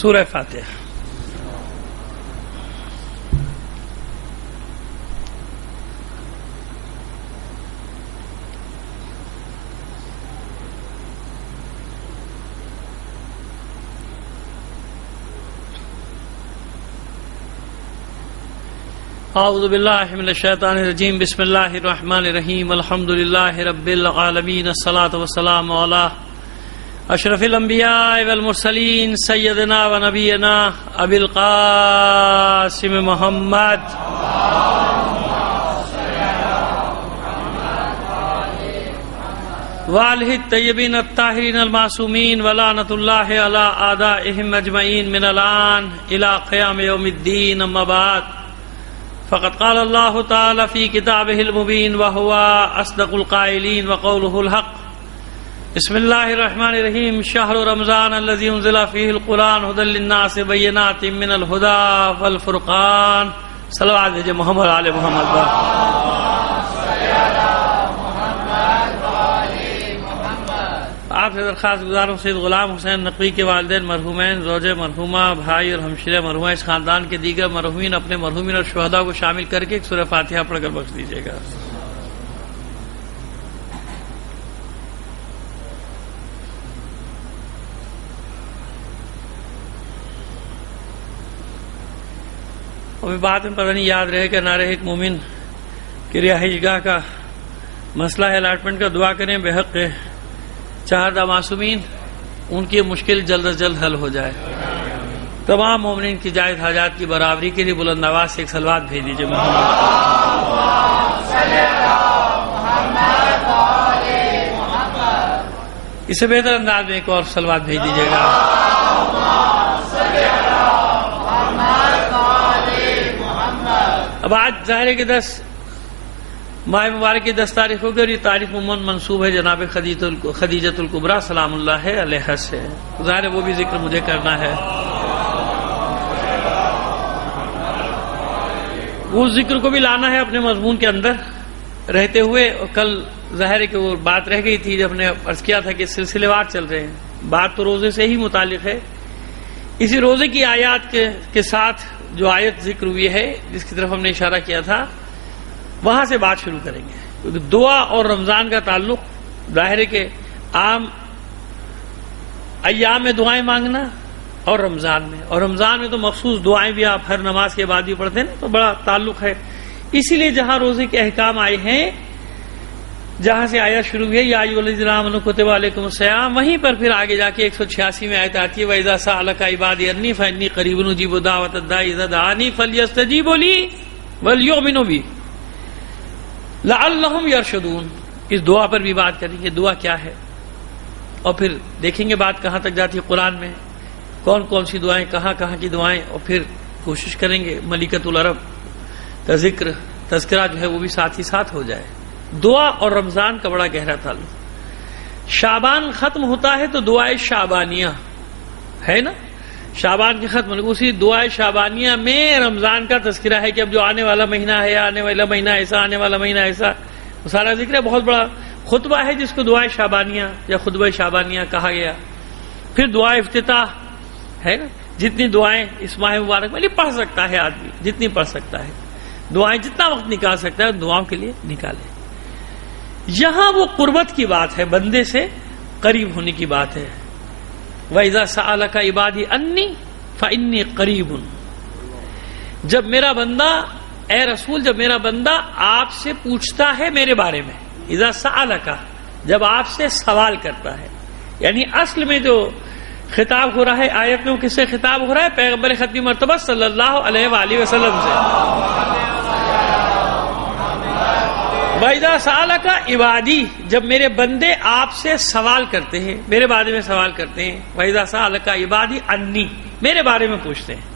سورہ فاتحہ۔ اعوذ باللہ من الشیطان الرجیم، بسم اللہ الرحمن الرحیم، الحمد للہ رب العالمین، الصلاۃ والسلام علی اشرف الانبیاء والمرسلین، سیدنا و نبینا ابی القاسم محمد وآلہ الطیبین الطاہرین المعصومین، ولعنۃ اللہ علی اعدائہم اجمعین من الآن الی قیام یوم الدین، اما بعد فقد قال الله تعالى في كتابه المبين وهو أصدق القائلين وقوله الحق. بسم الله الرحمن الرحيم. شهر رمضان الذي أنزل فيه القرآن هدى للناس بينات من الهدى والفرقان. صلوات بھیجے محمد آل محمد پر۔ آپ سے درخواست گزاروں سید غلام حسین نقوی کے والدین مرحومین، زوجہ مرحومہ، بھائی اور ہمشیرہ مرحومہ، اس خاندان کے دیگر مرحومین اپنے مرحومین اور شہداء کو شامل کر کے ایک سورہ فاتحہ پڑھ کر بخش دیجیے گا۔ ابھی بات میں پتہ نہیں یاد رہے کہ نہ رہے، ایک مومن کی رہائش گاہ کا مسئلہ ہے، الاٹمنٹ کا دعا کریں بحق چہردہ معصومین، ان کی مشکل جلد از جلد حل ہو جائے۔ تمام مومنین کی جائز حاجات کی برابری کے لیے بلند آواز سے ایک صلوات بھیج دیجیے محمد۔ اس سے بہتر انداز میں ایک اور صلوات بھیج دیجیے گا۔ اب آج ظاہر کے 10 ماہ مبارک کی 10 تاریخ ہو گئی، اور یہ تاریخ عموماً منسوب ہے جناب خدیجۃ الکبریٰ سلام اللہ علیہا سے۔ ظاہر ہے وہ بھی ذکر مجھے کرنا ہے، وہ ذکر کو بھی لانا ہے اپنے مضمون کے اندر رہتے ہوئے۔ اور کل ظاہر ہے کہ وہ بات رہ گئی تھی جب نے عرض کیا تھا کہ سلسلے وار چل رہے ہیں، بات تو روزے سے ہی متعلق ہے۔ اسی روزے کی آیات کے ساتھ جو آیت ذکر ہوئی ہے جس کی طرف ہم نے اشارہ کیا تھا، وہاں سے بات شروع کریں گے، کیونکہ دعا اور رمضان کا تعلق ظاہر ہے کہ عام ایام میں دعائیں مانگنا اور رمضان میں تو مخصوص دعائیں بھی آپ ہر نماز کے بعد بھی پڑھتے ہیں، تو بڑا تعلق ہے۔ اسی لیے جہاں روزے کے احکام آئے ہیں، جہاں سے آیت شروع ہوئی ہے یا ایھا الذین آمنوا کتب علیکم الصیام، وہیں پر پھر آگے جا کے 186 میں آیت آتی ہے وَإِذَا سَأَلَكَ عِبَادِی عَنِّی فَإِنِّی قَرِیبٌ أُجِیبُ دَعْوَةَ الدَّاعِ إِذَا دَعَانِی فَلْیَسْتَجِیبُوا لِی وَلْیُؤْمِنُوا بِی لَعَلَّهُمْ یرشدون۔ اس دعا پر بھی بات کریں گے، دعا کیا ہے، اور پھر دیکھیں گے بات کہاں تک جاتی ہے قرآن میں، کون کون سی دعائیں، کہاں کہاں کی دعائیں، اور پھر کوشش کریں گے ملکۃ العرب کا تذکرہ جو ہے وہ بھی ساتھ ہی ساتھ ہو جائے۔ دعا اور رمضان کا بڑا گہرا تعلق۔ شعبان ختم ہوتا ہے تو دعائے شعبانیہ ہے نا، شعبان کے ختم ہونے، اسی دعائے شعبانیہ میں رمضان کا تذکرہ ہے کہ اب جو آنے والا مہینہ ہے، آنے والا مہینہ ایسا، آنے والا مہینہ ایسا، وہ سارا ذکر ہے۔ بہت بڑا خطبہ ہے جس کو دعائے شعبانیہ یا خطبہ شعبانیہ کہا گیا۔ پھر دعا افتتاح ہے نا، جتنی دعائیں اس ماہ مبارک میں پڑھ سکتا ہے آدمی، جتنی پڑھ سکتا ہے، دعائیں جتنا وقت نکال سکتا ہے دعاؤں کے لیے نکالے۔ یہاں وہ قربت کی بات ہے، بندے سے قریب ہونے کی بات ہے۔ وَإِذَا سَأَلَكَ عِبَادِي عَنِّی فَإِنِّی قَرِیبٌ۔ جب میرا بندہ، اے رسول، جب میرا بندہ آپ سے پوچھتا ہے میرے بارے میں، اذا سألک، جب آپ سے سوال کرتا ہے، یعنی اصل میں جو خطاب ہو رہا ہے آیت میں، وہ کس سے خطاب ہو رہا ہے؟ پیغمبر ختم مرتبہ صلی اللہ علیہ وآلہ وسلم سے۔ وَإِذَا سَأَلَكَ عِبَادِی، جب میرے بندے آپ سے سوال کرتے ہیں، میرے بارے میں سوال کرتے ہیں۔ وَإِذَا سَأَلَكَ عِبَادِی عَنِّی، میرے بارے میں پوچھتے ہیں،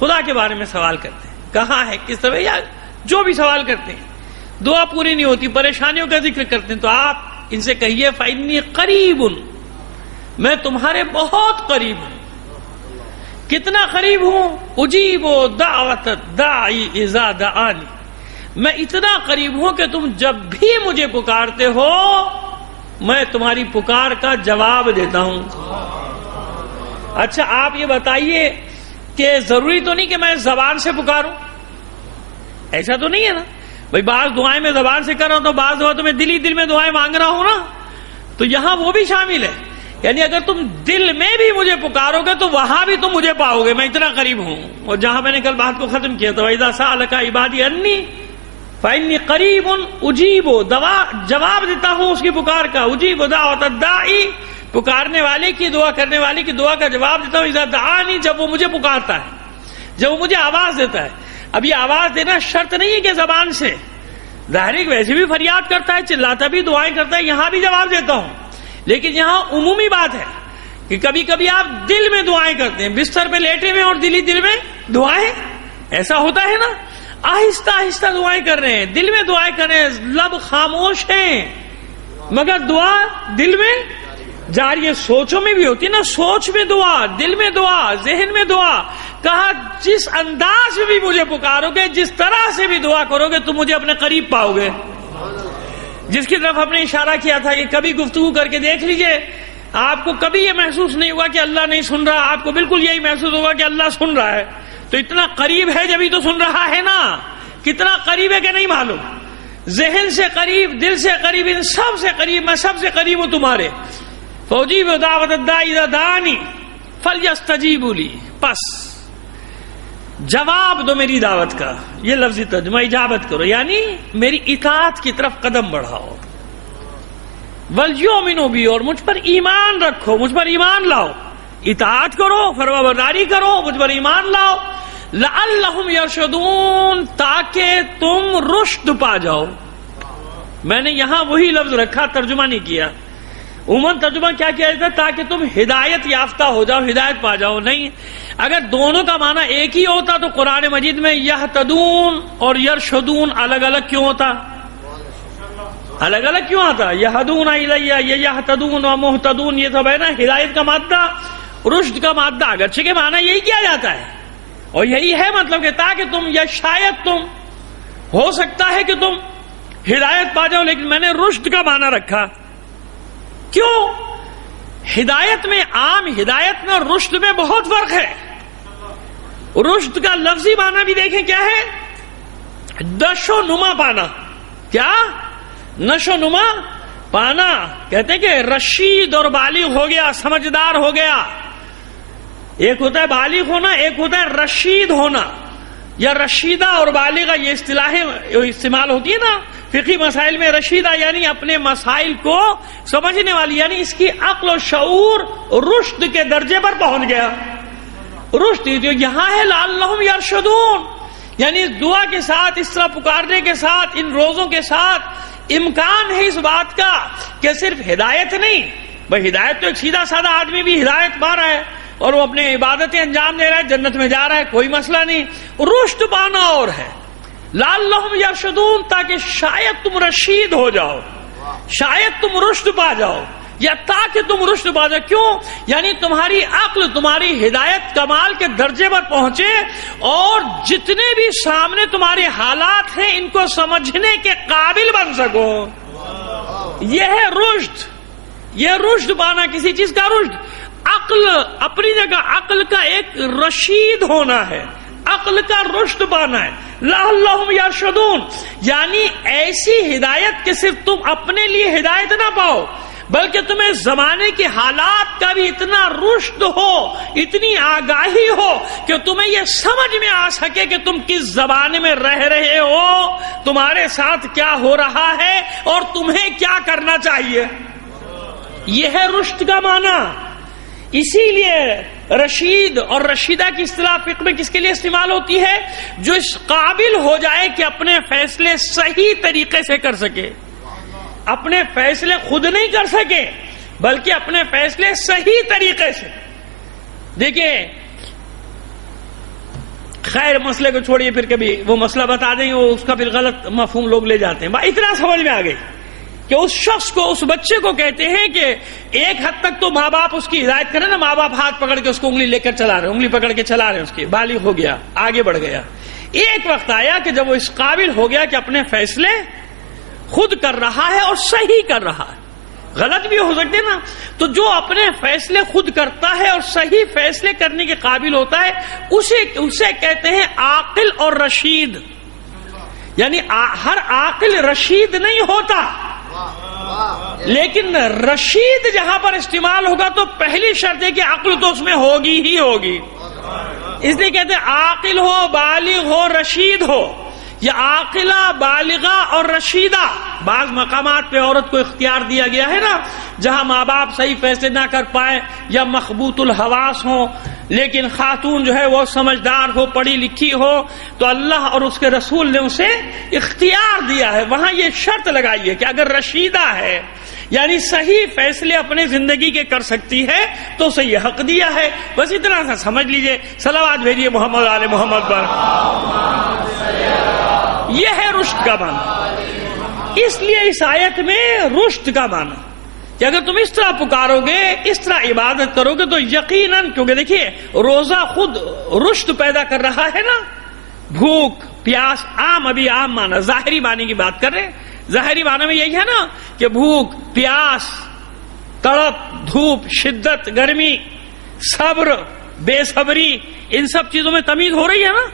خدا کے بارے میں سوال کرتے ہیں، کہاں ہے، کس طرح، یا جو بھی سوال کرتے ہیں، دعا پوری نہیں ہوتی، پریشانیوں کا ذکر کرتے ہیں، تو آپ ان سے کہیے فَإِنِّی قَرِیبٌ، میں تمہارے بہت قریب ہوں۔ کتنا قریب ہوں؟ اجیب دعوت الداعی اذا دعانی، میں اتنا قریب ہوں کہ تم جب بھی مجھے پکارتے ہو میں تمہاری پکار کا جواب دیتا ہوں۔ اچھا آپ یہ بتائیے کہ ضروری تو نہیں کہ میں زبان سے پکاروں، ایسا تو نہیں ہے نا بھائی، بعض دعائیں میں زبان سے کر رہا ہوں تو بعض دعا تو میں دل میں دعائیں مانگ رہا ہوں نا، تو یہاں وہ بھی شامل ہے، یعنی اگر تم دل میں بھی مجھے پکارو گے تو وہاں بھی تم مجھے پاؤ گے، میں اتنا قریب ہوں۔ اور جہاں میں نے کل بات کو ختم کیا تھا وَإِذَا سَأَلَكَ عِبَادِي عَنِّي فَإِنِّي قَرِيبٌ أُجِيبُ، جواب دیتا ہوں اس کی پکار کا، اجیب دعوت الداعی، پکارنے والے کی، دعا کرنے والے کی دعا کا جواب دیتا ہوں، اذا دعانی، جب وہ مجھے پکارتا ہے، جب وہ مجھے آواز دیتا ہے۔ اب یہ آواز دینا شرط نہیں ہے کہ زبان سے، ظاہر ویسے بھی فریاد کرتا ہے، چلاتا بھی، دعائیں کرتا ہے، یہاں بھی جواب دیتا ہوں، لیکن یہاں عمومی بات ہے کہ کبھی کبھی آپ دل میں دعائیں کرتے ہیں، بستر پہ لیٹے ہوئے اور دل میں دعائیں، ایسا ہوتا ہے نا، آہستہ آہستہ دعائیں کر رہے ہیں، دل میں دعائیں کر رہے ہیں، لب خاموش ہیں مگر دعا دل میں جاری ہے۔ سوچوں میں بھی ہوتی ہے نا، سوچ میں دعا، دل میں دعا، ذہن میں دعا، کہا جس انداز میں بھی مجھے پکارو گے، جس طرح سے بھی دعا کرو گے تم مجھے اپنے قریب پاؤ گے۔ جس کی طرف ہم نے اشارہ کیا تھا کہ کبھی گفتگو کر کے دیکھ لیجئے، آپ کو کبھی یہ محسوس نہیں ہوگا کہ اللہ نہیں سن رہا، آپ کو بالکل یہی محسوس ہوگا کہ اللہ سن رہا ہے، تو اتنا قریب ہے جبھی تو سن رہا ہے نا، کتنا قریب ہے کہ نہیں معلوم، ذہن سے قریب، دل سے قریب، ان سب سے قریب، میں سب سے قریب ہوں تمہارے۔ فَأُجِيبُ دَعْوَتَ الدَّاعِ إِذَا دَعَانِ فَلْيَسْتَجِيبُوا لِي، پس جواب دو میری دعوت کا، یہ لفظی ترجمہ، اجابت کرو، یعنی میری اطاعت کی طرف قدم بڑھاؤ، وَلْيُؤْمِنُوا بِي، اور مجھ پر ایمان رکھو، مجھ پر ایمان لاؤ، اطاعت کرو، فرمانبرداری کرو، مجھ پر ایمان لاؤ، لَعَلَّهُمْ يَرْشُدُونَ، تاکہ تم رشد پا جاؤ۔ میں نے یہاں وہی لفظ رکھا، ترجمہ نہیں کیا، عموماً ترجمہ کیا کیا جاتا ہے تاکہ تم ہدایت یافتہ ہو جاؤ، ہدایت پا جاؤ، نہیں، اگر دونوں کا معنی ایک ہی ہوتا تو قرآن مجید میں یہتدون اور یرشدون الگ الگ کیوں ہوتا، الگ الگ کیوں آتا، یہدون الیہ، یہ یہتدون و مہتدون، یہ سب ہے نا ہدایت کا مادہ، رشد کا مادہ، اگرچہ کے معنی یہی کیا جاتا ہے، اور یہی ہے مطلب کہ تاکہ تم، یا شاید تم، ہو سکتا ہے کہ تم ہدایت پا جاؤ، لیکن میں نے رشد کا معنی رکھا، کیوں؟ ہدایت میں، عام ہدایت میں اور رشد میں بہت فرق ہے۔ رشد کا لفظی معنی بھی دیکھیں کیا ہے، نشو نما پانا، کیا نشو نما پانا، کہتے ہیں کہ رشید اور بالغ ہو گیا، سمجھدار ہو گیا، ایک ہوتا ہے بالغ ہونا، ایک ہوتا ہے رشید ہونا، یا رشیدہ اور بالغہ، یہ اصطلاحیں استعمال ہوتی ہے نا فقہی مسائل میں، رشیدہ یعنی اپنے مسائل کو سمجھنے والی، یعنی اس کی عقل و شعور رشد کے درجے پر پہنچ گیا، رشد یہاں ہے لعلہم یرشدون، یعنی اس دعا کے ساتھ، اس طرح پکارنے کے ساتھ، ان روزوں کے ساتھ امکان ہے اس بات کا کہ صرف ہدایت نہیں، بھائی ہدایت تو ایک سیدھا سادہ آدمی بھی ہدایت پا رہا ہے اور وہ اپنے عبادتیں انجام دے رہا ہے، جنت میں جا رہا ہے، کوئی مسئلہ نہیں، رشد پانا اور ہے، لعلہم یرشدون، تاکہ شاید تم رشید ہو جاؤ، شاید تم رشد پا جاؤ، یا تاکہ تم رشد پا جاؤ، کیوں؟ یعنی تمہاری عقل، تمہاری ہدایت کمال کے درجے پر پہنچے، اور جتنے بھی سامنے تمہارے حالات ہیں ان کو سمجھنے کے قابل بن سکو، یہ ہے رشد، یہ رشد پانا، کسی چیز کا رشد، عقل اپنی جگہ، عقل کا ایک رشید ہونا ہے، عقل کا رشد پانا ہے، لعلہم یرشدون، یعنی ایسی ہدایت کہ صرف تم اپنے لیے ہدایت نہ پاؤ بلکہ تمہیں زمانے کے حالات کا بھی اتنا رشد ہو، اتنی آگاہی ہو کہ تمہیں یہ سمجھ میں آ سکے کہ تم کس زمانے میں رہ رہے ہو، تمہارے ساتھ کیا ہو رہا ہے اور تمہیں کیا کرنا چاہیے، یہ ہے رشد کا معنی۔ اسی لیے رشید اور رشیدہ کی اصطلاح فقہ میں کس کے لیے استعمال ہوتی ہے، جو اس قابل ہو جائے کہ اپنے فیصلے صحیح طریقے سے کر سکے، اپنے فیصلے خود نہیں کر سکے بلکہ اپنے فیصلے صحیح طریقے سے۔ دیکھیں، خیر مسئلے کو چھوڑیے، پھر کبھی وہ مسئلہ بتا دیں گے، اس کا پھر غلط مفہوم لوگ لے جاتے ہیں، اتنا سمجھ میں آ گئی کہ اس شخص کو، اس بچے کو کہتے ہیں کہ ایک حد تک تو ماں باپ اس کی ہدایت کریں نا، ماں باپ ہاتھ پکڑ کے اس کو انگلی لے کر چلا رہے، انگلی پکڑ کے چلا رہے، اس کی بالغ ہو گیا، آگے بڑھ گیا، ایک وقت آیا کہ جب وہ اس قابل ہو گیا کہ اپنے فیصلے خود کر رہا ہے اور صحیح کر رہا ہے، غلط بھی ہو سکتے نا. تو جو اپنے فیصلے خود کرتا ہے اور صحیح فیصلے کرنے کے قابل ہوتا ہے اسے کہتے ہیں عاقل اور رشید. یعنی ہر عاقل رشید نہیں ہوتا، لیکن رشید جہاں پر استعمال ہوگا تو پہلی شرط ہے کہ عقل تو اس میں ہوگی ہی ہوگی. اس لیے کہتے ہیں عاقل ہو، بالغ ہو، رشید ہو. یا عاقلہ، بالغہ اور رشیدہ. بعض مقامات پہ عورت کو اختیار دیا گیا ہے نا، جہاں ماں باپ صحیح فیصلے نہ کر پائے یا مخبوط الحواس ہوں، لیکن خاتون جو ہے وہ سمجھدار ہو، پڑھی لکھی ہو، تو اللہ اور اس کے رسول نے اسے اختیار دیا ہے. وہاں یہ شرط لگائی ہے کہ اگر رشیدہ ہے یعنی صحیح فیصلے اپنے زندگی کے کر سکتی ہے تو اسے یہ حق دیا ہے. بس اتنا سا سمجھ لیجئے. صلوات بھیجیے محمد آل محمد پر. یہ ہے رشد کا معنی. اس لیے اس آیت میں رشد کا معنی کہ اگر تم اس طرح پکارو گے، اس طرح عبادت کرو گے تو یقیناً، کیونکہ دیکھیے روزہ خود رشد پیدا کر رہا ہے نا. بھوک پیاس ابھی عام معنی، ظاہری معنی کی بات کر رہے ہیں. ظاہری معنی میں یہی ہے نا کہ بھوک، پیاس، تڑپ، دھوپ، شدت، گرمی، صبر، بے صبری، ان سب چیزوں میں تمیز ہو رہی ہے نا.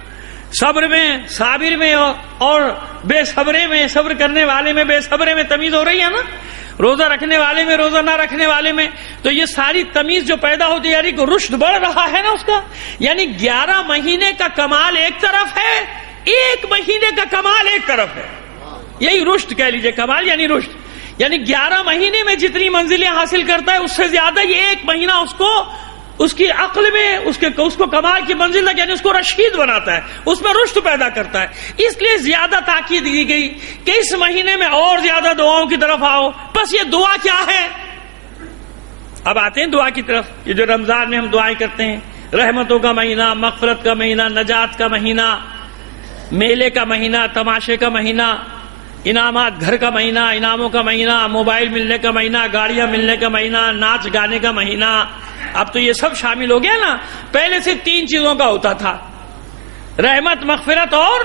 صبر میں، صابر میں اور بے صبرے میں، صبر کرنے والے میں، بے صبرے میں تمیز ہو رہی ہے نا. روزہ رکھنے والے میں، روزہ نہ رکھنے والے میں. تو یہ ساری تمیز جو پیدا ہوتی ہے، یعنی کہ رشد بڑھ رہا ہے نا اس کا. یعنی 11 مہینے کا کمال ایک طرف ہے، 1 مہینے کا کمال ایک طرف ہے. یہی رشد کہہ لیجئے. کمال یعنی رشد. یعنی 11 مہینے میں جتنی منزلیں حاصل کرتا ہے اس سے زیادہ یہ 1 مہینہ اس کو، اس کی عقل میں اس کو کمال کی منزل تک، یعنی اس کو رشید بناتا ہے، اس میں رشد پیدا کرتا ہے. اس لیے زیادہ تاکید دی گئی کہ اس مہینے میں اور زیادہ دعاؤں کی طرف آؤ. بس یہ دعا کیا ہے؟ اب آتے ہیں دعا کی طرف. یہ جو رمضان میں ہم دعائیں کرتے ہیں، رحمتوں کا مہینہ، مغفرت کا مہینہ، نجات کا مہینہ، میلے کا مہینہ، تماشے کا مہینہ، انعامات گھر کا مہینہ، انعاموں کا مہینہ، موبائل ملنے کا مہینہ، گاڑیاں ملنے کا مہینہ، ناچ گانے کا مہینہ. اب تو یہ سب شامل ہو گیا نا. پہلے سے 3 چیزوں کا ہوتا تھا، رحمت، مغفرت اور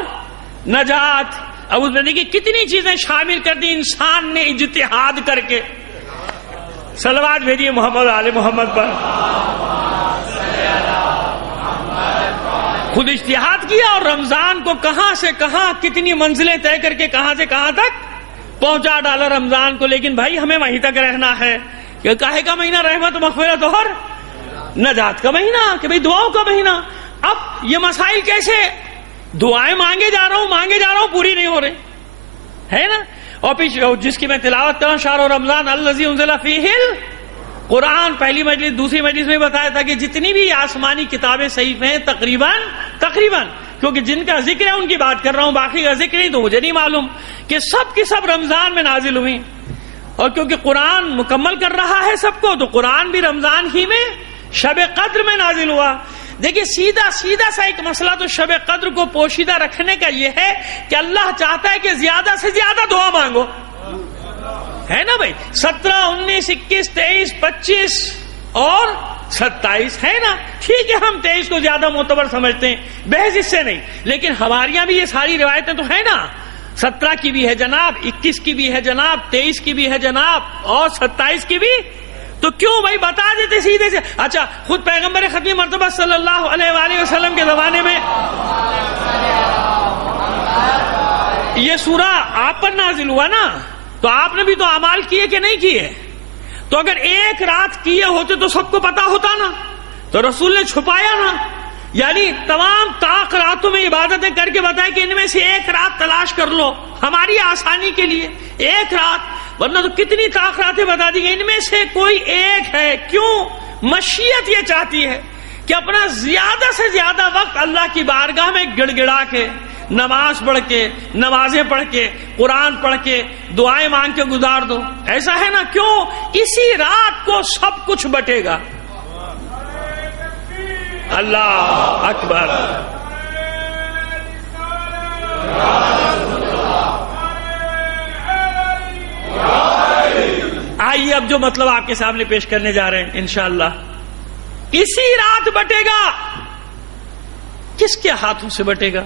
نجات. اب اس میں دیکھیے کتنی چیزیں شامل کر دی انسان نے اجتہاد کر کے. صلوات بھیجیے محمد آل محمد پر. خود اجتہاد کیا اور رمضان کو کہاں سے کہاں کتنی منزلیں طے کر کے کہاں سے کہاں تک پہنچا ڈالا رمضان کو. لیکن بھائی ہمیں وہیں تک رہنا ہے کہ کاہے کا مہینہ؟ رحمت، مغفرت اور نجات کا مہینہ، کہ بھئی دعاؤں کا مہینہ. اب یہ مسائل کیسے؟ دعائیں مانگے جا رہا ہوں پوری نہیں ہو رہے ہے نا. اور پھر جس کی میں تلاوت کروں، شہر رمضان الذی انزل فیہ القرآن، پہلی مجلس دوسری مجلس میں بتایا تھا کہ جتنی بھی آسمانی کتابیں صحیفیں ہیں تقریباً کیونکہ جن کا ذکر ہے ان کی بات کر رہا ہوں، باقی کا ذکر نہیں تو مجھے نہیں معلوم، کہ سب کی سب رمضان میں نازل ہوئی. اور کیونکہ قرآن مکمل کر رہا ہے سب کو، تو قرآن بھی رمضان ہی میں شب قدر میں نازل ہوا. دیکھیے سیدھا سا ایک مسئلہ تو شب قدر کو پوشیدہ رکھنے کا یہ ہے کہ اللہ چاہتا ہے کہ زیادہ سے زیادہ دعا مانگو، ہے نا بھائی. 17، 19، 21، 23، 25 اور 27 ہے نا. ٹھیک ہے ہم 23 کو زیادہ معتبر سمجھتے ہیں، بحث اس سے نہیں. لیکن ہمارے یہاں بھی یہ ساری روایتیں تو ہیں نا. 17 کی بھی ہے جناب، 21 کی بھی ہے جناب، 23 کی بھی ہے جناب اور 27 کی بھی. تو کیوں بھائی بتا دیتے سیدھے سے. اچھا خود پیغمبر ختمی مرتبہ صلی اللہ علیہ وآلہ وسلم کے زمانے میں یہ سورہ آپ پر نازل ہوا نا، تو آپ نے بھی تو اعمال کیے کہ نہیں کیے؟ تو اگر ایک رات کیے ہوتے تو سب کو پتا ہوتا نا، تو رسول نے چھپایا نا. یعنی تمام طاق راتوں میں عبادتیں کر کے بتایا کہ ان میں سے ایک رات تلاش کر لو ہماری آسانی کے لیے، ایک رات. ورنہ تو کتنی طاق راتیں بتا دی کہ ان میں سے کوئی ایک ہے. کیوں؟ مشیت یہ چاہتی ہے کہ اپنا زیادہ سے زیادہ وقت اللہ کی بارگاہ میں گڑ گڑا کے، نماز پڑھ کے، نمازیں پڑھ کے، قرآن پڑھ کے، دعائیں مانگ کے گزار دو. ایسا ہے نا. کیوں؟ اسی رات کو سب کچھ بٹے گا. اللہ اکبر. آئیے اب جو مطلب آپ کے سامنے پیش کرنے جا رہے ہیں انشاءاللہ. اسی رات بٹے گا. کس کے ہاتھوں سے بٹے گا؟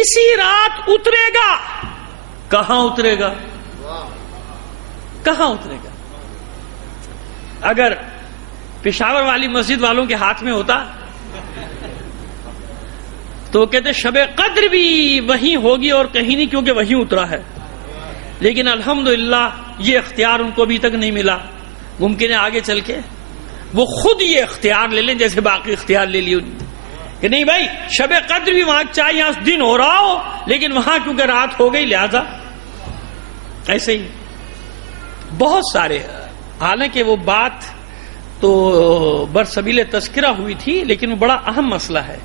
اسی رات اترے گا. کہاں اترے گا؟ کہاں اترے گا؟ اگر پشاور والی مسجد والوں کے ہاتھ میں ہوتا تو کہتے شب قدر بھی وہیں ہوگی اور کہیں نہیں، کیونکہ وہیں اترا ہے. لیکن الحمدللہ یہ اختیار ان کو ابھی تک نہیں ملا. ممکن ہے آگے چل کے وہ خود یہ اختیار لے لیں جیسے باقی اختیار لے لیے کہ نہیں بھائی شب قدر بھی وہاں چاہیے دن ہو رہا ہو، لیکن وہاں کیونکہ رات ہو گئی لہذا ایسے ہی بہت سارے. حالانکہ وہ بات تو برسبیل تذکرہ ہوئی تھی، لیکن وہ بڑا اہم مسئلہ ہے.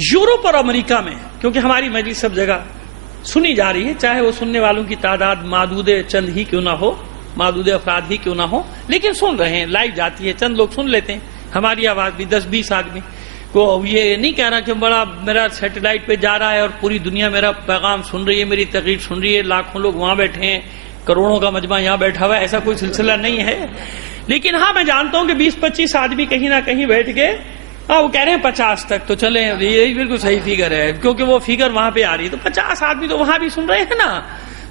یورپ اور امریکہ میں کیونکہ ہماری مجلس سب جگہ سنی جا رہی ہے، چاہے وہ سننے والوں کی تعداد معدود چند ہی کیوں نہ ہو، معدود افراد ہی کیوں نہ ہو، لیکن سن رہے ہیں، لائیو جاتی ہے، چند لوگ سن لیتے ہیں ہماری آواز بھی. 10-20 آدمی کو یہ نہیں کہہ رہا کہ بڑا میرا سیٹلائٹ پہ جا رہا ہے اور پوری دنیا میرا پیغام سن رہی ہے، میری تقریر سن رہی ہے، لاکھوں لوگ وہاں بیٹھے ہیں، کروڑوں کا مجمع یہاں بیٹھا ہوا ہے، ایسا کوئی سلسلہ نہیں ہے. لیکن ہاں میں جانتا ہوں کہ 20-25 آدمی کہیں نہ کہیں بیٹھ کے وہ کہہ رہے ہیں 50 تک، تو چلیں یہی بالکل صحیح فگر ہے کیونکہ وہ فگر وہاں پہ آ رہی ہے، تو 50 آدمی تو وہاں بھی سن رہے ہیں نا.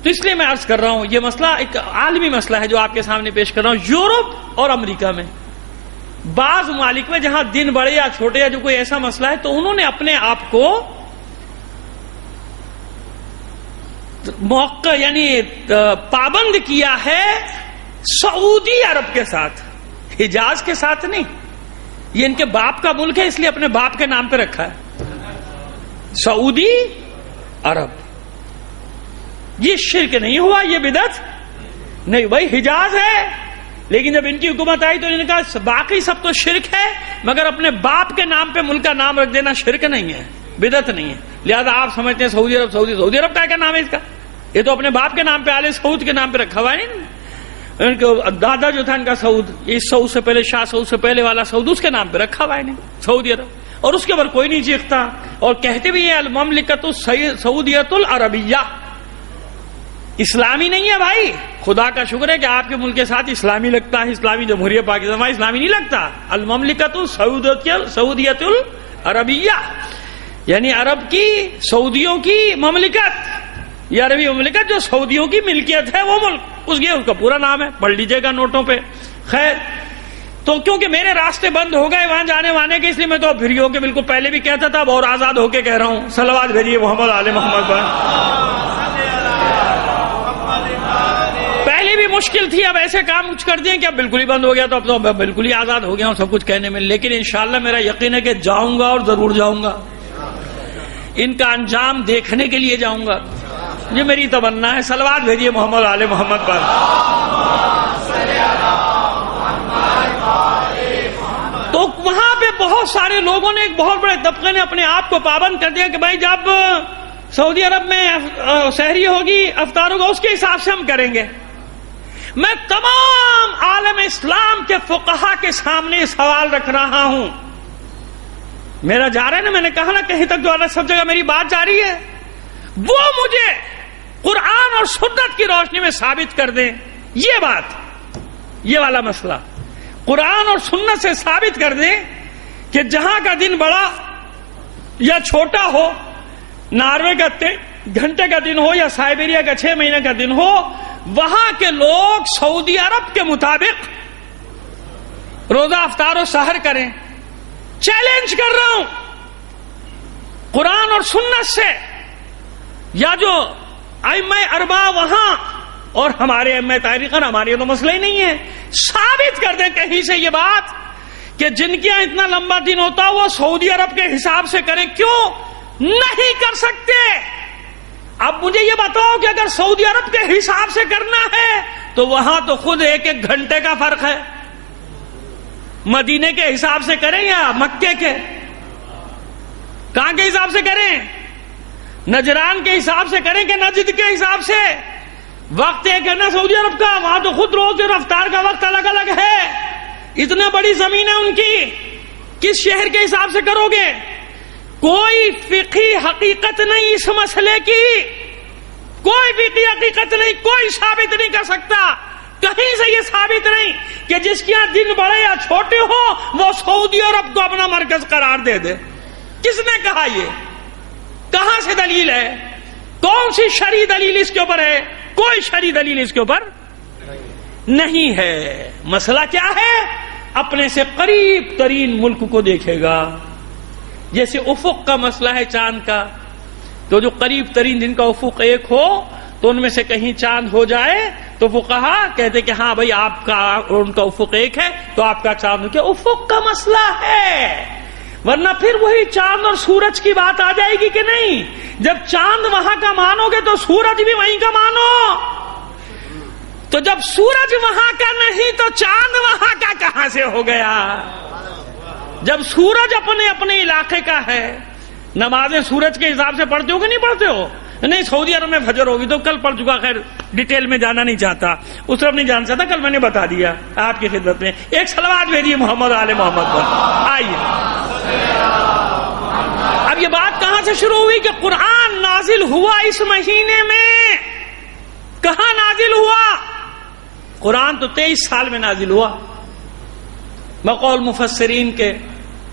تو اس لیے میں عرض کر رہا ہوں یہ مسئلہ ایک عالمی مسئلہ ہے جو آپ کے سامنے پیش کر رہا ہوں. یورپ اور امریکہ میں بعض ممالک میں جہاں دن بڑے یا چھوٹے یا جو کوئی ایسا مسئلہ ہے تو انہوں نے اپنے آپ کو موقع یعنی پابند کیا ہے سعودی عرب کے ساتھ، حجاز کے ساتھ نہیں. یہ ان کے باپ کا ملک ہے اس لیے اپنے باپ کے نام پہ رکھا ہے سعودی عرب. یہ شرک نہیں ہوا، یہ بدعت نہیں بھائی، حجاز ہے. لیکن جب ان کی حکومت آئی تو انہوں نے کہا باقی سب تو شرک ہے مگر اپنے باپ کے نام پہ ملک کا نام رکھ دینا شرک نہیں ہے، بدعت نہیں ہے. لہذا آپ سمجھتے ہیں سعودی عرب، سعودی عرب کا کیا نام ہے اس کا؟ یہ تو اپنے باپ کے نام پہ آل سعود کے نام پہ رکھا ہوا ہے. ان کے دادا جو تھا ان کا سعود، اس سعود سے پہلے شاہ سعود سے پہلے والا سعود اس کے نام پہ رکھا ہوا ہے سعودی عرب، اور اس کے اوپر کوئی نہیں چیختا. اور کہتے بھی ہیں المملکۃ السعودیۃ العربیہ، اسلامی نہیں ہے بھائی. خدا کا شکر ہے کہ آپ کے ملک کے ساتھ اسلامی لگتا ہے، اسلامی جمہوریہ پاکستان اسلامی نہیں لگتا. المملکۃ السعودیۃ العربیہ یعنی عرب کی سعودیوں کی مملکت، یہ عربی مملکت جو سعودیوں کی ملکیت ہے وہ ملک، اس کا پورا نام ہے، پڑھ لیجئے گا نوٹوں پہ. خیر تو کیونکہ میرے راستے بند ہو گئے وہاں جانے وانے کے، اس لیے میں تو اب پھر کے بالکل پہلے بھی کہتا تھا اب اور آزاد ہو کے کہہ رہا ہوں. صلوات بھیجیے محمد آل محمد پر. پہلے بھی مشکل تھی، اب ایسے کام کچھ کر دیے کہ اب بالکل ہی بند ہو گیا، تو اب تو بالکل ہی آزاد ہو گیا ہوں سب کچھ کہنے میں. لیکن انشاءاللہ میرا یقین ہے کہ جاؤں گا اور ضرور جاؤں گا، ان کا انجام دیکھنے کے لیے جاؤں گا، یہ میری تمنا ہے. صلوات بھیجیے محمد آل محمد پر. تو وہاں پہ بہت سارے لوگوں نے، ایک بہت بڑے طبقے نے اپنے آپ کو پابند کر دیا کہ بھائی جب سعودی عرب میں سحری ہوگی، افطار ہوگا، اس کے حساب سے ہم کریں گے. میں تمام عالم اسلام کے فقہا کے سامنے سوال رکھ رہا ہوں. میرا جا رہا ہے نا، میں نے کہا نا کہیں تک جو سب جگہ میری بات جاری ہے، وہ مجھے قرآن اور سنت کی روشنی میں ثابت کر دیں یہ بات، یہ والا مسئلہ قرآن اور سنت سے ثابت کر دیں کہ جہاں کا دن بڑا یا چھوٹا ہو، ناروے کا گھنٹے کا دن ہو یا سائبیریا کا 6 مہینے کا دن ہو، وہاں کے لوگ سعودی عرب کے مطابق روزہ افطار و سحر کریں. چیلنج کر رہا ہوں قرآن اور سنت سے، یا جو ائمہ اربعہ وہاں اور ہمارے ائمہ تاریخاً، ہمارے تو مسئلہ ہی نہیں ہے، ثابت کر دیں کہیں سے یہ بات کہ جن کے یہاں اتنا لمبا دن ہوتا وہ سعودی عرب کے حساب سے کریں. کیوں نہیں کر سکتے؟ اب مجھے یہ بتاؤ کہ اگر سعودی عرب کے حساب سے کرنا ہے تو وہاں تو خود 1 گھنٹے کا فرق ہے. مدینے کے حساب سے کریں یا مکے کے؟ کہاں کے حساب سے کریں؟ نجران کے حساب سے کریں کہ نجد کے حساب سے؟ وقت ایک ہے نا سعودی عرب کا، وہاں تو خود روز اور افطار کا وقت الگ الگ ہے. اتنا بڑی زمین ہے ان کی، کس شہر کے حساب سے کرو گے؟ کوئی فقہی حقیقت نہیں اس مسئلے کی، کوئی فقہی حقیقت نہیں، کوئی ثابت نہیں کر سکتا. کہیں سے یہ ثابت نہیں کہ جس کے یہاں دن بڑے یا چھوٹے ہو وہ سعودی عرب کو اپنا مرکز قرار دے دے. کس نے کہا؟ یہ کہاں سے دلیل ہے؟ کون سی شرعی دلیل اس کے اوپر ہے؟ کوئی شرعی دلیل اس کے اوپر نہیں ہے. مسئلہ کیا ہے؟ اپنے سے قریب ترین ملک کو دیکھے گا. جیسے افق کا مسئلہ ہے چاند کا، تو جو قریب ترین جن کا افق ایک ہو تو ان میں سے کہیں چاند ہو جائے تو فقہا کہتے کہ ہاں بھائی آپ کا اور ان کا افق ایک ہے تو آپ کا چاند ہو. کیا افق کا مسئلہ ہے؟ ورنہ پھر وہی چاند اور سورج کی بات آ جائے گی کہ نہیں. جب چاند وہاں کا مانو گے تو سورج بھی وہیں کا مانو. تو جب سورج وہاں کا نہیں تو چاند وہاں کا کہاں سے ہو گیا؟ جب سورج اپنے اپنے علاقے کا ہے. نمازیں سورج کے حساب سے پڑھتے ہو کہ نہیں پڑھتے ہو؟ نہیں، سعودی عرب میں فجر ہوگی تو کل پڑھ چکا. خیر ڈیٹیل میں جانا نہیں چاہتا، اس طرف نہیں جانا چاہتا، کل میں نے بتا دیا آپ کی خدمت میں. ایک صلوات بھیجیے محمد آل محمد پر. آئیے اب یہ بات کہاں سے شروع ہوئی کہ قرآن نازل ہوا اس مہینے میں. کہاں نازل ہوا؟ قرآن تو 23 سال میں نازل ہوا بقول مفسرین کے.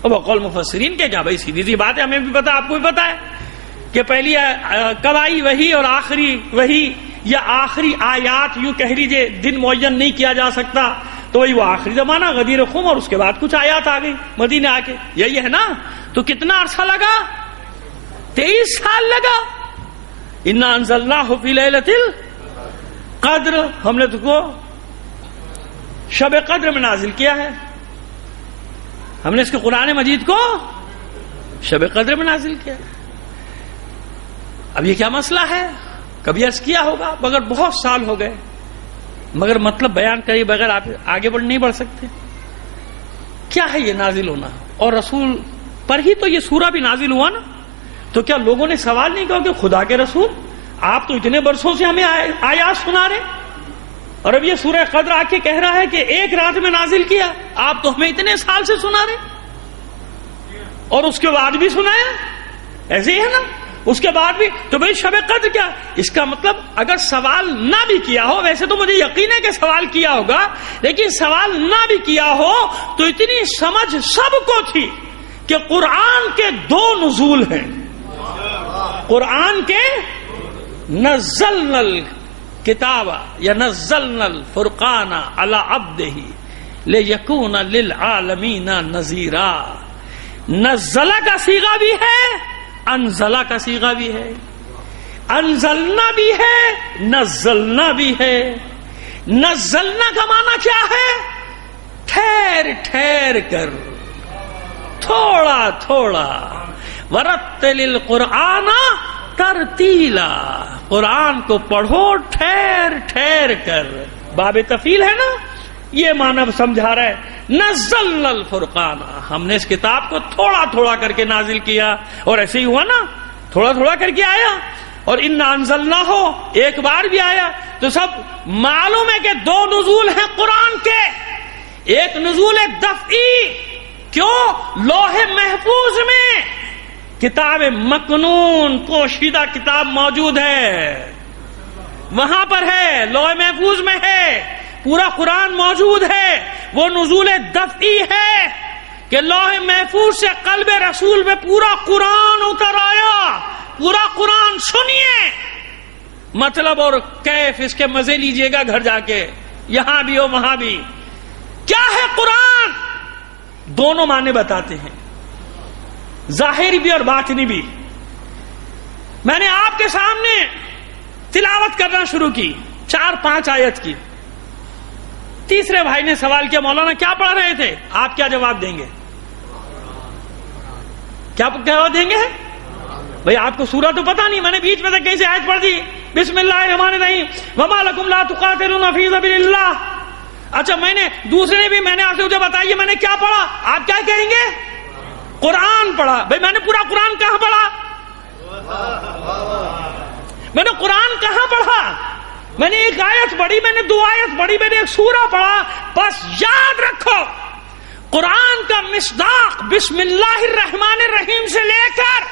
اور بقول مفسرین کے کیا بھائی، سیدھی سی بات ہے، ہمیں بھی پتا، آپ کو بھی پتا ہے کہ پہلی کب آئی وحی اور آخری وحی، یا آخری آیات یوں کہہ لیجئے، دن معین نہیں کیا جا سکتا، تو وہی وہ آخری زمانہ غدیر خم، اور اس کے بعد کچھ آیات آ گئی مدینہ آ کے. یہی ہے نا. تو کتنا عرصہ لگا؟ 23 سال لگا. انا انزلناہ فی لیلۃ القدر، ہم نے تو کو شب قدر میں نازل کیا ہے. ہم نے اس کے قرآن مجید کو شب قدر میں نازل کیا. اب یہ کیا مسئلہ ہے؟ کبھی عرض کیا ہوگا، مگر بہت سال ہو گئے، مگر مطلب بیان کریے بغیر آپ آگے نہیں بڑھ سکتے. کیا ہے یہ نازل ہونا؟ اور رسول پر ہی تو یہ سورہ بھی نازل ہوا نا. تو کیا لوگوں نے سوال نہیں کیا کہ خدا کے رسول آپ تو اتنے برسوں سے ہمیں آیات سنا رہے، اور اب یہ سورہ قدر آ کے کہہ رہا ہے کہ ایک رات میں نازل کیا، آپ تو ہمیں اتنے سال سے سنا رہے اور اس کے بعد بھی سنایا. ایسے ہی ہے نا. اس کے بعد بھی تو بھئی شب قدر کیا؟ اس کا مطلب اگر سوال نہ بھی کیا ہو، ویسے تو مجھے یقین ہے کہ سوال کیا ہوگا، لیکن سوال نہ بھی کیا ہو تو اتنی سمجھ سب کو تھی کہ قرآن کے 2 نزول ہیں. قرآن کے نزلنا الکتاب یا نزلنا الفرقان علی عبدہ لیکون للعالمین نذیرا. نزلہ کا صیغہ بھی ہے، انزلہ کا صیغہ بھی ہے، انزلنا بھی ہے، نزلنا بھی ہے. نزلنا کا معنی کیا ہے؟ ٹھہر ٹھہر کر، تھوڑا تھوڑا. ورتل القرآن ترتیلا، قرآن کو پڑھو ٹھہر ٹھہر کر. باب تفیل ہے نا، یہ معنی سمجھا رہا ہے. نزلنا الفرقان، ہم نے اس کتاب کو تھوڑا تھوڑا کر کے نازل کیا، اور ایسے ہی ہوا نا، تھوڑا تھوڑا کر کے آیا. اور انا انزلنا ہو ایک بار بھی آیا. تو سب معلوم ہے کہ 2 نزول ہیں قرآن کے. ایک نزول دفعی، کیوں؟ لوح محفوظ میں کتاب مکنون پوشیدہ کتاب موجود ہے، وہاں پر ہے، لوح محفوظ میں ہے، پورا قرآن موجود ہے. وہ نزول دفعی ہے کہ لوح محفوظ سے قلب رسول میں پورا قرآن اتر آیا. پورا قرآن سنیے، مطلب اور کیف اس کے مزے لیجئے گا گھر جا کے، یہاں بھی ہو وہاں بھی. کیا ہے قرآن؟ دونوں معنی بتاتے ہیں، ظاہری بھی اور باطنی بھی. میں نے آپ کے سامنے تلاوت کرنا شروع کی 4-5 آیت کی. تیسرے بھائی نے سوال کیا، مولانا کیا پڑھ رہے تھے؟ آپ کیا جواب دیں گے؟ کیا جواب دیں گے؟ بھئی آپ کو سورہ تو پتہ نہیں، میں نے بیچ میں سے کیسے آیت پڑھ دی، بسم اللہ الرحمن الرحیم وما لکم لا تقاتلون فی سبیل اللہ. اچھا میں نے دوسرے نے بھی، میں نے آپ سے مجھے بتائیے میں نے کیا پڑھا؟ آپ کیا کہیں گے؟ قرآن پڑھا. بھئی میں نے پورا قرآن کہاں پڑھا؟ میں نے قرآن کہاں پڑھا؟ میں نے 1 آیت پڑھی، میں نے 2 آیت پڑھی، میں نے 1 سورہ پڑھا. بس یاد رکھو قرآن کا مصداق بسم اللہ الرحمن الرحیم سے لے کر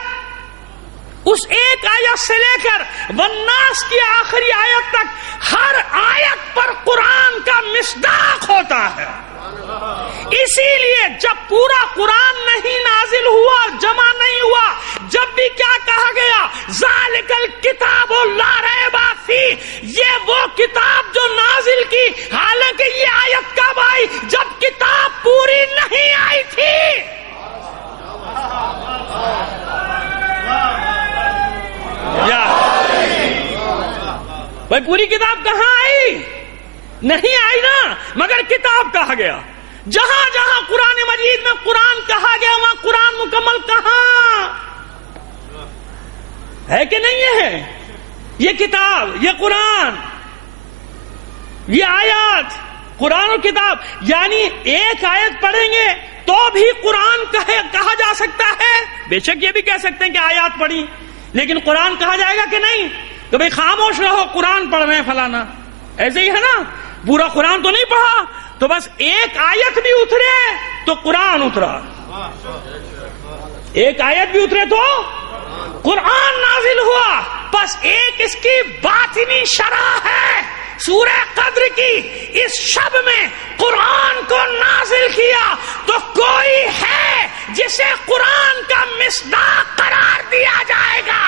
اس 1 آیت سے لے کر والناس کی آخری آیت تک ہر آیت پر قرآن کا مصداق ہوتا ہے. اسی لیے جب پورا قرآن نہیں نازل ہوا، جمع نہیں ہوا، جب بھی کیا کہا گیا؟ ذالک الکتاب لا ریب فی، یہ وہ کتاب جو نازل کی، حالانکہ یہ آیت کب آئی؟ جب کتاب پوری نہیں آئی تھی۔ بھائی پوری کتاب کہاں آئی؟ نہیں آئی نا، مگر کتاب کہا گیا۔ جہاں جہاں قرآن مجید میں قرآن کہا گیا وہاں قرآن مکمل کہاں ہے کہ نہیں ہے؟ یہ کتاب، یہ قرآن، یہ آیات، قرآن اور کتاب، یعنی ایک آیت پڑھیں گے تو بھی قرآن کہا جا سکتا ہے۔ بے شک یہ بھی کہہ سکتے ہیں کہ آیات پڑھی، لیکن قرآن کہا جائے گا کہ نہیں؟ تو بھئی خاموش رہو، قرآن پڑھ رہے ہیں فلانا، ایسے ہی ہے نا؟ پورا قرآن تو نہیں پڑھا، تو بس ایک آیت بھی اترے تو قرآن اترا، ایک آیت بھی اترے تو قرآن نازل ہوا۔ بس ایک اس کی باطنی شرح ہے سورہ قدر کی، اس شب میں قرآن کو نازل کیا، تو کوئی ہے جسے قرآن کا مصداق قرار دیا جائے گا؟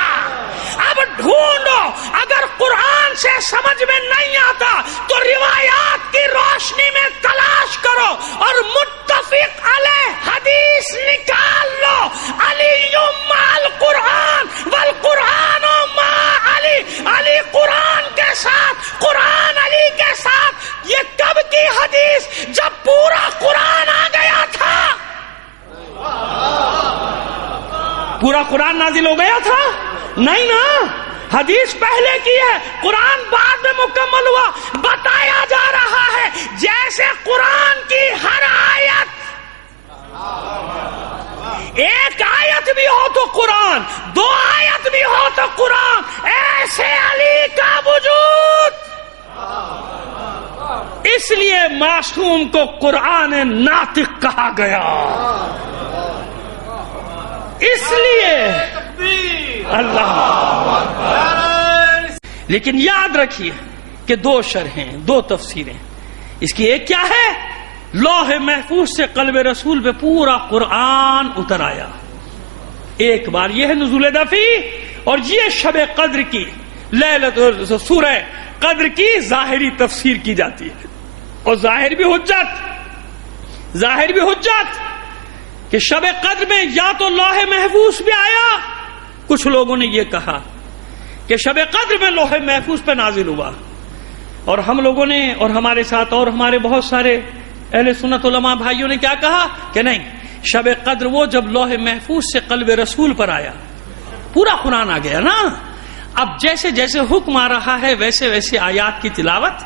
اب ڈھونڈو، اگر قرآن سے سمجھ میں نہیں آتا تو روایات کی روشنی میں تلاش کرو اور متفق علیہ حدیث نکال لو۔ علی مع القرآن والقرآن مع علی، علی قرآن کے ساتھ، قرآن علی کے ساتھ۔ یہ کب کی حدیث؟ جب پورا قرآن آ گیا تھا، پورا قرآن نازل ہو گیا تھا؟ نہیں نا، حدیث پہلے کی ہے، قرآن بعد میں مکمل ہوا۔ بتایا جا رہا ہے جیسے قرآن کی ہر آیت، ایک آیت بھی ہو تو قرآن، دو آیت بھی ہو تو قرآن، ایسے علی کا وجود۔ اس لیے معصوم کو قرآن ناطق کہا گیا، اس لیے اللہ۔ لیکن یاد رکھیے کہ دو شرحیں، دو تفسیریں اس کی۔ ایک کیا ہے؟ لوح محفوظ سے قلب رسول پہ پورا قرآن اتر آیا ایک بار، یہ ہے نزول دفعی۔ اور یہ شب قدر کی، سورہ قدر کی ظاہری تفسیر کی جاتی ہے، اور ظاہر بھی حجت کہ شب قدر میں یا تو لوح محفوظ پہ آیا، کچھ لوگوں نے یہ کہا کہ شب قدر میں لوح محفوظ پہ نازل ہوا، اور ہم لوگوں نے اور ہمارے ساتھ اور ہمارے بہت سارے اہل سنت علماء بھائیوں نے کیا کہا کہ نہیں، شب قدر وہ جب لوح محفوظ سے قلب رسول پر آیا، پورا قرآن آ گیا نا۔ اب جیسے جیسے حکم آ رہا ہے ویسے ویسے آیات کی تلاوت،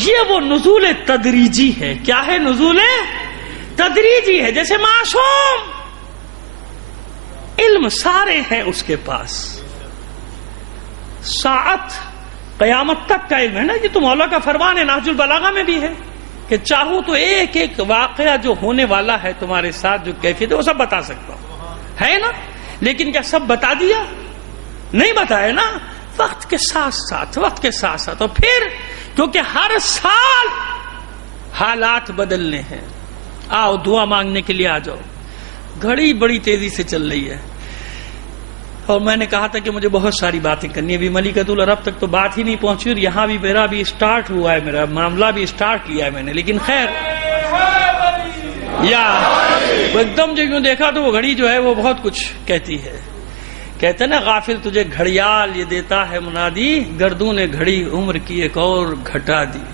یہ وہ نزول تدریجی ہے۔ کیا ہے؟ نزول تدریجی ہے۔ جیسے معصوم علم سارے ہیں اس کے پاس، ساعت قیامت تک کا علم ہے نا۔ یہ تو مولا کا فرمان ہے، نہج البلاغہ میں بھی ہے کہ چاہوں تو ایک ایک واقعہ جو ہونے والا ہے تمہارے ساتھ، جو کیفیت ہے، وہ سب بتا سکتا ہوں، ہے نا؟ لیکن کیا سب بتا دیا؟ نہیں بتایا نا، وقت کے ساتھ ساتھ۔ اور پھر کیونکہ ہر سال حالات بدلنے ہیں، آؤ دعا مانگنے کے لیے آ جاؤ۔ گھڑی بڑی تیزی سے چل رہی ہے، اور میں نے کہا تھا کہ مجھے بہت ساری باتیں کرنی ہے۔ ابھی ملکۃ العرب تک تو بات ہی نہیں پہنچی، اور یہاں بھی میرا بھی اسٹارٹ ہوا ہے، میرا معاملہ بھی اسٹارٹ کیا ہے میں نے، لیکن خیر یا ایک دم جو یوں دیکھا تو وہ گھڑی جو ہے وہ بہت کچھ کہتی ہے۔ کہتے نا غافل تجھے گھڑیال یہ دیتا ہے منادی، گردوں نے گھڑی عمر کی ایک اور گھٹا دی۔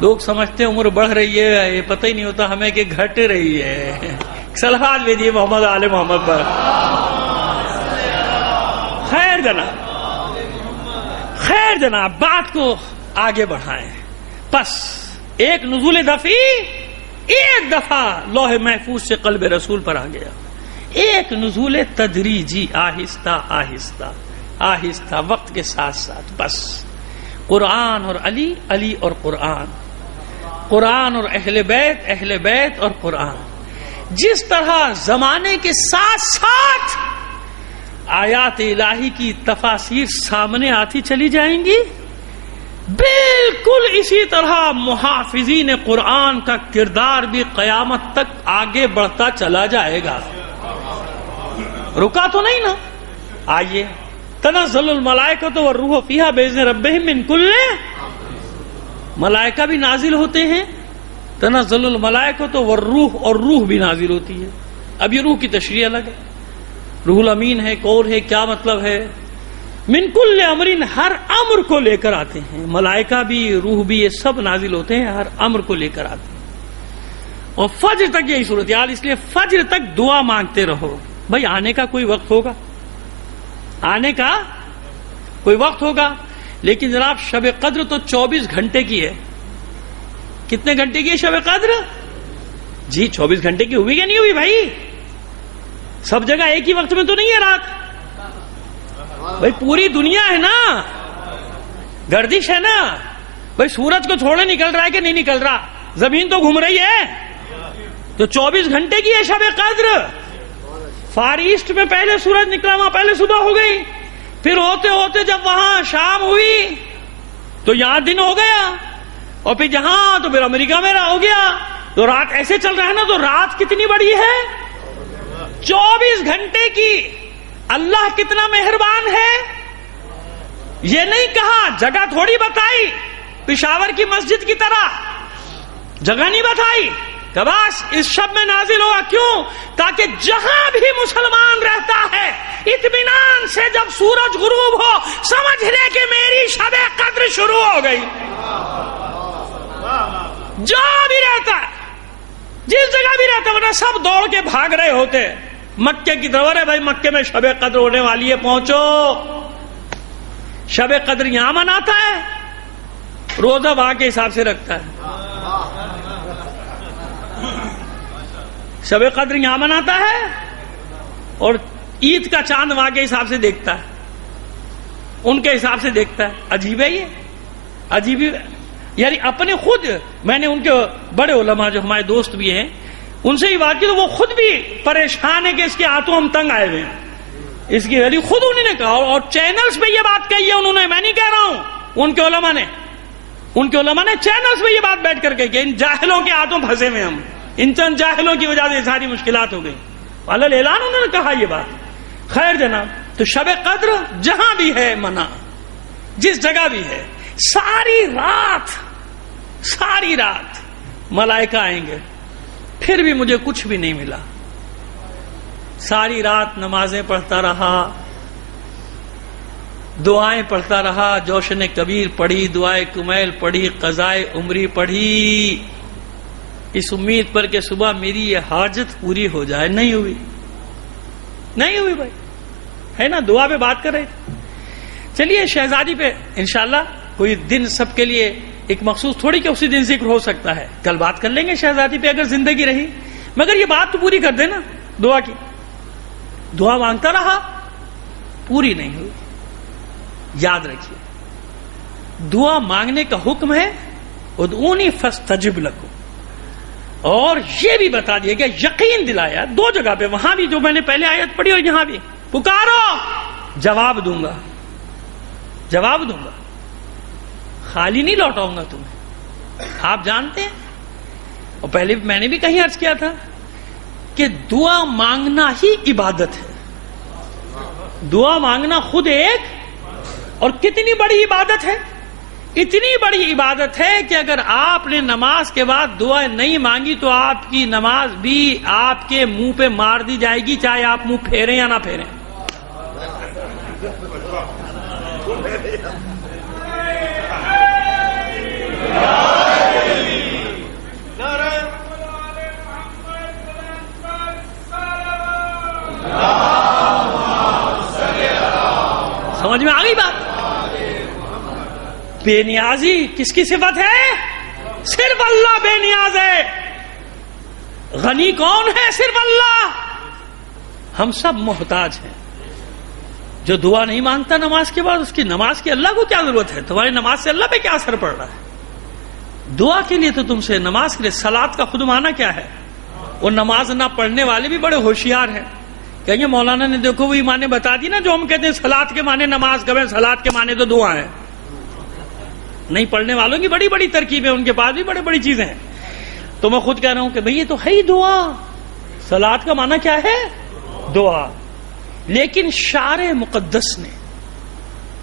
لوگ سمجھتے ہیں عمر بڑھ رہی ہے، یہ پتہ ہی نہیں ہوتا ہمیں کہ گھٹ رہی ہے۔ صلوات بھیجیے محمد آل محمد پر۔ خیر جناب بات کو آگے بڑھائیں۔ بس ایک نزول دفعی، ایک دفعہ لوح محفوظ سے قلب رسول پر آ گیا، ایک نزول تدریجی، آہستہ آہستہ وقت کے ساتھ ساتھ۔ بس قرآن اور علی، علی اور قرآن، قرآن اور اہل بیت اور قرآن۔ جس طرح زمانے کے ساتھ ساتھ آیات الہی کی تفاسیر سامنے آتی چلی جائیں گی، بالکل اسی طرح محافظین قرآن کا کردار بھی قیامت تک آگے بڑھتا چلا جائے گا۔ رکا تو نہیں نا؟ آئیے تنزل الملائکۃ والروح فیہا باذن ربہم من کل، ملائکہ بھی نازل ہوتے ہیں، تنزل الملائکۃ والروح، اور روح بھی نازل ہوتی ہے۔ اب یہ روح کی تشریح الگ ہے، روح الامین ہے، کون ہے، کیا مطلب ہے؟ من کل امرین، ہر امر کو لے کر آتے ہیں، ملائکہ بھی روح بھی یہ سب نازل ہوتے ہیں، ہر امر کو لے کر آتے ہیں۔ اور فجر تک یہی صورتحال، اس لیے فجر تک دعا مانگتے رہو۔ بھائی آنے کا کوئی وقت ہوگا، آنے کا کوئی وقت ہوگا، لیکن جناب شب قدر تو 24 گھنٹے کی ہے۔ کتنے گھنٹے کی ہے شب قدر؟ جی 24 گھنٹے کی ہوئی یا نہیں ہوئی بھائی؟ سب جگہ ایک ہی وقت میں تو نہیں ہے رات، بھائی پوری دنیا ہے نا، گردش ہے نا، بھائی سورج کو چھوڑے نکل رہا ہے کہ نہیں نکل رہا، زمین تو گھوم رہی ہے، تو 24 گھنٹے کی ہے شب قدر۔ فار ایسٹ میں پہلے سورج نکلا، وہاں پہلے صبح ہو گئی، پھر ہوتے ہوتے جب وہاں شام ہوئی تو یہاں دن ہو گیا، اور پھر جہاں تو پھر امریکہ میں ہو گیا، تو رات ایسے چل رہا ہے نا، تو رات کتنی بڑی ہے؟ 24 گھنٹے کی۔ اللہ کتنا مہربان ہے، یہ نہیں کہا، جگہ تھوڑی بتائی پشاور کی مسجد کی طرح، جگہ نہیں بتائی کہ بس اس شب میں نازل ہوا، کیوں؟ تاکہ جہاں بھی مسلمان رہتا ہے اطمینان سے جب سورج غروب ہو سمجھ لے کہ میری شب قدر شروع ہو گئی۔ جہاں بھی رہتا ہے، جس جگہ بھی رہتا ہے، ورنہ سب دوڑ کے بھاگ رہے ہوتے مکے کی طرف، ہے بھائی مکے میں شب قدر ہونے والی ہے، پہنچو۔ شب قدر یہاں مناتا ہے، روزہ وہاں کے حساب سے رکھتا ہے۔ شب قدر یہاں مناتا ہے اور عید کا چاند وہاں کے حساب سے دیکھتا ہے، ان کے حساب سے دیکھتا ہے۔ عجیب ہے یہ، عجیب ہے، یعنی اپنے خود، میں نے ان کے بڑے علماء جو ہمارے دوست بھی ہیں ان سے ہی بات کی، تو وہ خود بھی پریشان ہے کہ اس کے ہاتھوں ہم تنگ آئے ہوئے ہیں، اس کی یعنی خود انہوں نے کہا، اور چینلز پہ یہ بات کہی ہے انہوں نے، میں نہیں کہہ رہا ہوں، ان کے علماء نے چینلز پہ یہ بات بیٹھ کر کہی کہ ان جاہلوں کے ہاتھوں پھنسے ہوئے ہم، ان چند جاہلوں کی وجہ سے یہ ساری مشکلات ہو گئی۔ علل اعلان انہوں نے کہا یہ بات۔ خیر جناب، تو شب قدر جہاں بھی ہے منع، جس جگہ بھی ہے، ساری رات ملائکہ آئیں گے، پھر بھی مجھے کچھ بھی نہیں ملا۔ ساری رات نمازیں پڑھتا رہا، دعائیں پڑھتا رہا، جوشن کبیر پڑھی، دعائے کمیل پڑھی، قضائے عمری پڑھی، اس امید پر کہ صبح میری یہ حاجت پوری ہو جائے۔ نہیں ہوئی بھائی، ہے نا، دعا پہ بات کر رہے تھے۔ چلیے شہزادی پہ انشاءاللہ کوئی دن سب کے لیے ایک مخصوص تھوڑی کہ اسی دن ذکر ہو سکتا ہے، کل بات کر لیں گے شہزادی پہ اگر زندگی رہی، مگر یہ بات تو پوری کر دینا دعا کی۔ دعا مانگتا رہا، پوری نہیں ہوئی۔ یاد رکھیے دعا مانگنے کا حکم ہے، ادعونی فاستجب لکم، اور یہ بھی بتا دیا گیا، یقین دلایا دو جگہ پہ، وہاں بھی جو میں نے پہلے آیت پڑھی اور یہاں بھی، پکارو جواب دوں گا، خالی نہیں لوٹاؤں گا تمہیں۔ آپ جانتے ہیں، اور پہلے میں نے بھی کہیں عرض کیا تھا کہ دعا مانگنا ہی عبادت ہے، دعا مانگنا خود ایک، اور کتنی بڑی عبادت ہے، اتنی بڑی عبادت ہے کہ اگر آپ نے نماز کے بعد دعا نہیں مانگی تو آپ کی نماز بھی آپ کے منہ پہ مار دی جائے گی، چاہے آپ منہ پھیریں یا نہ پھیریں۔ سمجھ میں آ گئی بات؟ بے نیازی کس کی صفت ہے؟ صرف اللہ بے نیاز ہے۔ غنی کون ہے؟ صرف اللہ۔ ہم سب محتاج ہیں۔ جو دعا نہیں مانگتا نماز کے بعد، اس کی نماز کی اللہ کو کیا ضرورت ہے؟ تمہاری نماز سے اللہ پہ کیا اثر پڑ رہا ہے؟ دعا کے لیے تو تم سے، نماز کے لیے، صلات کا خود معنی کیا ہے؟ وہ نماز نہ پڑھنے والے بھی بڑے ہوشیار ہیں، کہیں گے مولانا نے دیکھو وہی معنی بتا دی نا جو ہم کہتے ہیں صلات کے معنی نماز کا، صلات کے معنی تو دعا ہے۔ نہیں پڑھنے والوں کی بڑی بڑی ترکیبیں، ان کے پاس بھی بڑی بڑی چیزیں ہیں۔ تو میں خود کہہ رہا ہوں کہ بھئی یہ تو ہے ہی دعا، صلات کا معنی کیا ہے؟ دعا۔ لیکن شارع مقدس نے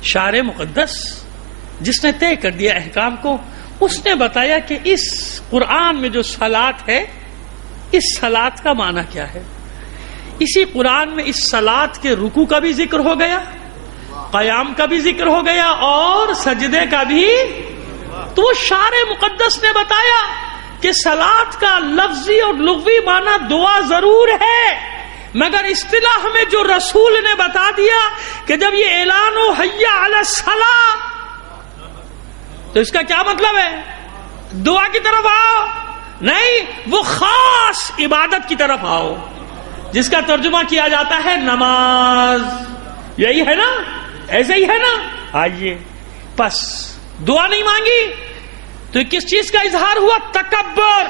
شارع مقدس جس نے طے کر دیا احکام کو، اس نے بتایا کہ اس قرآن میں جو صلاۃ ہے، اس صلاۃ کا معنی کیا ہے۔ اسی قرآن میں اس صلاۃ کے رکوع کا بھی ذکر ہو گیا، قیام کا بھی ذکر ہو گیا، اور سجدے کا بھی۔ تو وہ شارع مقدس نے بتایا کہ صلاۃ کا لفظی اور لغوی معنی دعا ضرور ہے، مگر اصطلاح میں جو رسول نے بتا دیا کہ جب یہ اعلان ہو حی علی الصلاۃ، تو اس کا کیا مطلب ہے؟ دعا کی طرف آؤ نہیں، وہ خاص عبادت کی طرف آؤ، جس کا ترجمہ کیا جاتا ہے نماز۔ یہی ہے نا، ایسے ہی ہے نا۔ آئیے، بس دعا نہیں مانگی تو کس چیز کا اظہار ہوا؟ تکبر۔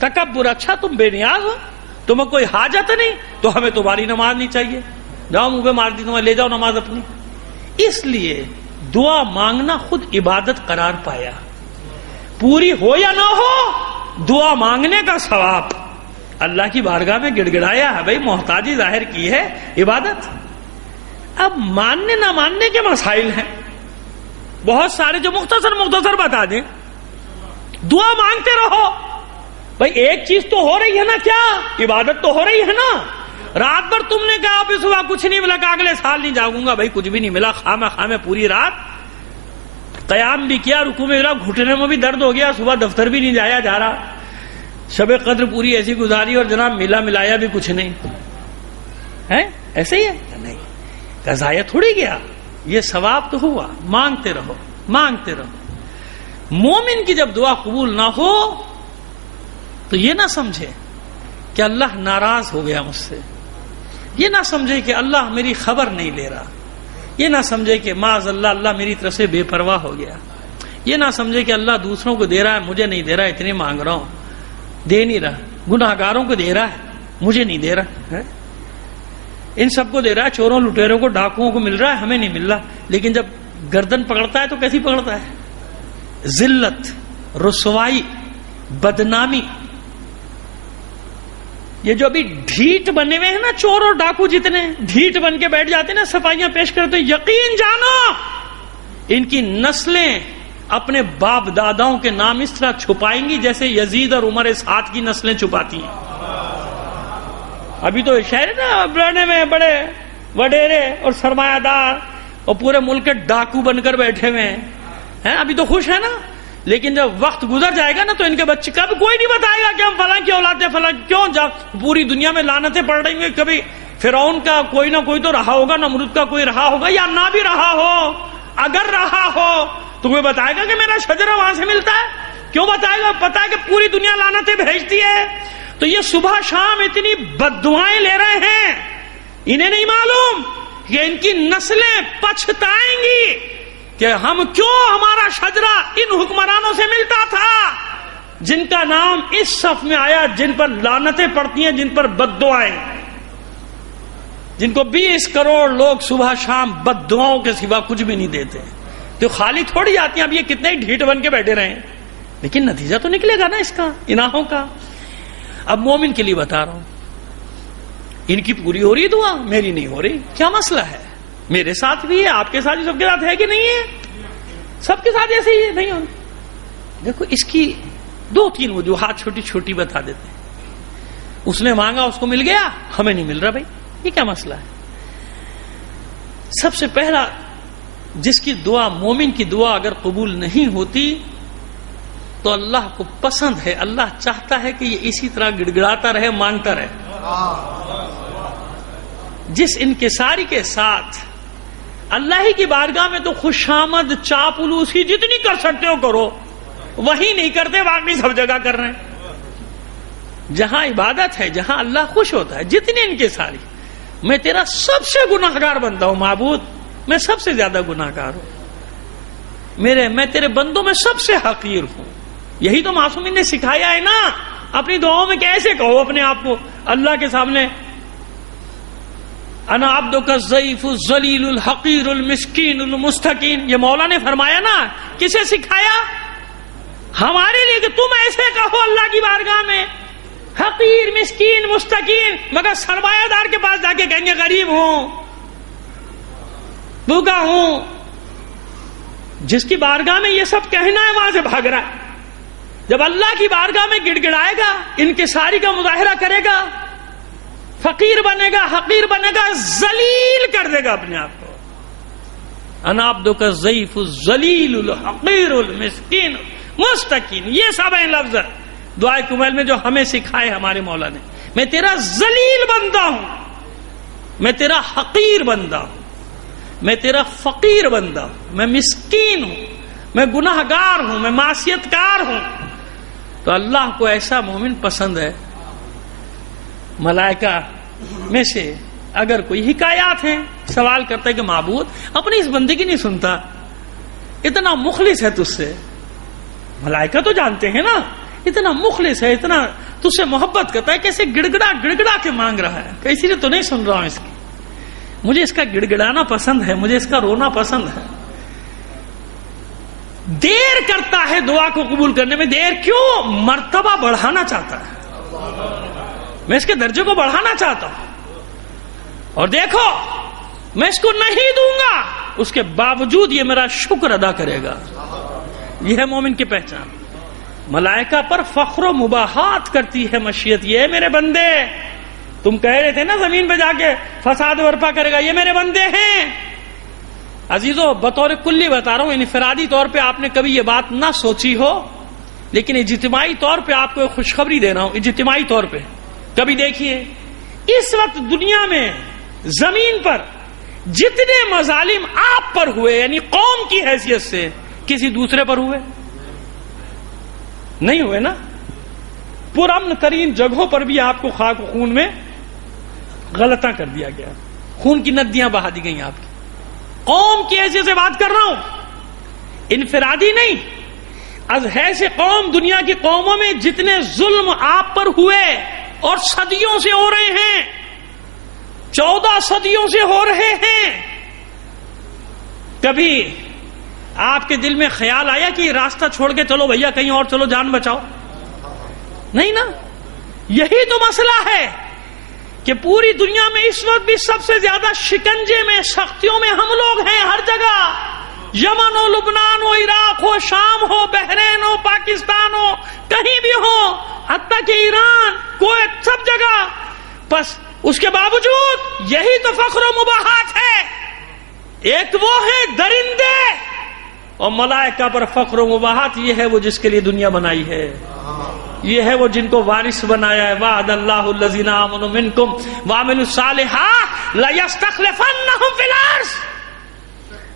تکبر، اچھا تم بے نیاز ہو، تمہیں کوئی حاجت نہیں تو ہمیں تمہاری نماز نہیں چاہیے، جاؤ منہ پہ مار دی تمہیں، لے جاؤ نماز اپنی۔ اس لیے دعا مانگنا خود عبادت قرار پایا، پوری ہو یا نہ ہو دعا مانگنے کا ثواب اللہ کی بارگاہ میں گڑ گڑایا ہے۔ بھائی محتاجی ظاہر کی ہے، عبادت۔ اب ماننے نہ ماننے کے مسائل ہیں بہت سارے جو مختصر بتا دیں۔ دعا مانگتے رہو، بھائی ایک چیز تو ہو رہی ہے نا، کیا عبادت تو ہو رہی ہے نا۔ رات بھر تم نے کہا ابھی صبح کچھ نہیں ملا، کہ اگلے سال نہیں جاگوں گا، بھائی کچھ بھی نہیں ملا، خامہ پوری رات قیام بھی کیا، رکوع میں گھٹنے میں بھی درد ہو گیا، صبح دفتر بھی نہیں جایا جا رہا، شب قدر پوری ایسی گزاری اور جناب ملایا بھی کچھ نہیں ہے، ایسے ہی ہے نہیں، قضایا تھوڑی گیا، یہ ثواب تو ہوا۔ مانگتے رہو، مانگتے رہو۔ مومن کی جب دعا قبول نہ ہو تو یہ نہ سمجھے کہ اللہ ناراض ہو گیا مجھ سے، یہ نہ سمجھے کہ اللہ میری خبر نہیں لے رہا، یہ نہ سمجھے کہ معاذ اللہ میری طرف سے بے پرواہ ہو گیا، یہ نہ سمجھے کہ اللہ دوسروں کو دے رہا ہے مجھے نہیں دے رہا، اتنے مانگ رہا ہوں دے نہیں رہا، گناہ گاروں کو دے رہا ہے مجھے نہیں دے رہا ہے، ان سب کو دے رہا ہے، چوروں لٹیروں کو ڈاکوؤں کو مل رہا ہے، ہمیں نہیں مل رہا۔ لیکن جب گردن پکڑتا ہے تو کیسی پکڑتا ہے؟ ذلت، رسوائی، بدنامی۔ یہ جو ابھی ڈھیٹ بنے ہوئے ہیں نا، چور اور ڈاکو جتنے ڈھیٹ بن کے بیٹھ جاتے ہیں نا صفائیاں پیش کرتے، یقین جانو ان کی نسلیں اپنے باپ داداؤں کے نام اس طرح چھپائیں گی جیسے یزید اور عمر سعد کی نسلیں چھپاتی ہیں۔ ابھی تو شہر نا بڑھنے میں بڑے وڈیرے اور سرمایہ دار اور پورے ملک کے ڈاکو بن کر بیٹھے ہوئے ہیں، ابھی تو خوش ہے نا، لیکن جب وقت گزر جائے گا نا تو ان کے بچے کا بھی کوئی نہیں بتائے گا کہ ہم فلاں کی اولاد ہیں، فلاں کیوں جا پوری دنیا میں لعنتیں پڑ رہی ہیں، کبھی فرعون کا کوئی نہ کوئی تو رہا ہوگا، نمرود کا کوئی رہا ہوگا، یا نہ بھی رہا ہو، اگر رہا ہو تمہیں بتائے گا کہ میرا شجرہ وہاں سے ملتا ہے؟ کیوں بتائے گا؟ پتہ ہے کہ پوری دنیا لعنتیں بھیجتی ہے۔ تو یہ صبح شام اتنی بد دعائیں لے رہے ہیں، انہیں نہیں معلوم کہ ان کی نسلیں پچھتائیں گی کہ ہم کیوں ہمارا شجرہ ان حکمرانوں سے ملتا تھا جن کا نام اس صف میں آیا، جن پر لعنتیں پڑتی ہیں، جن پر بد دعائیں، جن کو 20 کروڑ لوگ صبح شام بد دعاؤں کے سوا کچھ بھی نہیں دیتے، تو خالی تھوڑی آتی ہیں۔ اب یہ کتنے ہی ڈھیٹ بن کے بیٹھے رہے ہیں، لیکن نتیجہ تو نکلے گا نا اس کا، اناحوں کا۔ اب مومن کے لیے بتا رہا ہوں، ان کی پوری ہو رہی دعا، میری نہیں ہو رہی، کیا مسئلہ ہے؟ میرے ساتھ بھی ہے، آپ کے ساتھ بھی، سب کے ساتھ ہے کہ نہیں ہے؟ سب کے ساتھ ایسے ہی ہے، نہیں ہونا۔ دیکھو اس کی 2-3 وجوہات چھوٹی چھوٹی بتا دیتے ہیں۔ اس نے مانگا، اس کو مل گیا، ہمیں نہیں مل رہا، بھائی یہ کیا مسئلہ ہے؟ سب سے پہلا، جس کی دعا، مومن کی دعا اگر قبول نہیں ہوتی تو اللہ کو پسند ہے، اللہ چاہتا ہے کہ یہ اسی طرح گڑ گڑاتا رہے، مانگتا رہے۔ جس انکساری کے ساتھ اللہ ہی کی بارگاہ میں تو خوشامد چاپلوسی جتنی کر سکتے ہو کرو، وہی نہیں کرتے، باقی سب جگہ کر رہے ہیں۔ جہاں عبادت ہے، جہاں اللہ خوش ہوتا ہے، جتنی انکساری، میں تیرا سب سے گناہگار بندہ ہوں معبود، میں سب سے زیادہ گناہگار ہوں، میں تیرے بندوں میں سب سے حقیر ہوں۔ یہی تو معصومین نے سکھایا ہے نا، اپنی دعاؤں میں کیسے کہو اپنے آپ کو اللہ کے سامنے، انا عبدک الضعیف الذلیل الحقیر المسکین المستکین، یہ مولا نے فرمایا نا، کسے سکھایا؟ ہمارے لیے کہ تم ایسے کہو اللہ کی بارگاہ میں، حقیر، مسکین، مستکین، مگر سرمایہ دار کے پاس جا کے کہیں گے غریب ہوں، بھوکا ہوں. جس کی بارگاہ میں یہ سب کہنا ہے وہاں سے بھاگ رہا ہے. جب اللہ کی بارگاہ میں گڑ گڑائے گا، انکساری کا مظاہرہ کرے گا، فقیر بنے گا، حقیر بنے گا، ذلیل کر دے گا اپنے آپ کو. انا عبدک الضعیف الذلیل الحقیر المسکین مستکین، یہ سب ہیں لفظ دعائے کمیل میں جو ہمیں سکھائے ہمارے مولا نے. میں تیرا ذلیل بندہ ہوں، میں تیرا حقیر بندہ ہوں، میں تیرا فقیر بندہ ہوں، میں مسکین ہوں، میں گناہ گار ہوں، میں معصیت کار ہوں. تو اللہ کو ایسا مومن پسند ہے. ملائکہ میں سے اگر کوئی حکایات ہیں، سوال کرتا ہے کہ معبود اپنی اس بندے کی نہیں سنتا، اتنا مخلص ہے تجھ سے. ملائکہ تو جانتے ہیں نا، اتنا مخلص ہے، اتنا تجھ سے محبت کرتا ہے، کیسے گڑگڑا گڑگڑا کے مانگ رہا ہے، کہ اسی لیے تو نہیں سن رہا ہوں اس کی. مجھے اس کا گڑگڑانا پسند ہے، مجھے اس کا رونا پسند ہے. دیر کرتا ہے دعا کو قبول کرنے میں. دیر کیوں؟ مرتبہ بڑھانا چاہتا ہے، میں اس کے درجے کو بڑھانا چاہتا ہوں. اور دیکھو میں اس کو نہیں دوں گا، اس کے باوجود یہ میرا شکر ادا کرے گا. یہ ہے مومن کی پہچان. ملائکہ پر فخر و مباحات کرتی ہے مشیت. یہ میرے بندے، تم کہہ رہے تھے نا زمین پہ جا کے فساد برپا کرے گا، یہ میرے بندے ہیں. عزیزو بطور کلی بتا رہا ہوں، انفرادی طور پہ آپ نے کبھی یہ بات نہ سوچی ہو، لیکن اجتماعی طور پہ آپ کو ایک خوشخبری دے رہا ہوں. اجتماعی طور پہ کبھی دیکھیے، اس وقت دنیا میں زمین پر جتنے مظالم آپ پر ہوئے، یعنی قوم کی حیثیت سے، کسی دوسرے پر ہوئے نہیں ہوئے نا. پرامن ترین جگہوں پر بھی آپ کو خاک و خون میں غلطاں کر دیا گیا، خون کی ندیاں بہا دی گئیں. آپ کی قوم کی حیثیت سے بات کر رہا ہوں، انفرادی نہیں. از حیث قوم دنیا کی قوموں میں جتنے ظلم آپ پر ہوئے اور صدیوں سے ہو رہے ہیں، 14 صدیوں سے ہو رہے ہیں، کبھی آپ کے دل میں خیال آیا کہ راستہ چھوڑ کے چلو بھیا کہیں اور چلو، جان بچاؤ؟ نہیں نا. یہی تو مسئلہ ہے کہ پوری دنیا میں اس وقت بھی سب سے زیادہ شکنجے میں، سختیوں میں ہم لوگ ہیں. ہر جگہ، یمن ہو، لبنان ہو، عراق ہو، شام ہو، بحرین ہو، پاکستان ہو، کہیں بھی ہو، حتیٰ کہ ایران، کویت، سب جگہ. بس اس کے باوجود یہی تو فخر و مباحات ہے. ایک وہ ہے درندے، اور ملائکہ پر فخر و مباحات یہ ہے وہ جس کے لیے دنیا بنائی ہے. یہ ہے وہ جن کو وارث بنایا ہے. وعد اللہ الذین آمنوا منکم وعملوا الصالحات لیستخلفنہم فی الارض.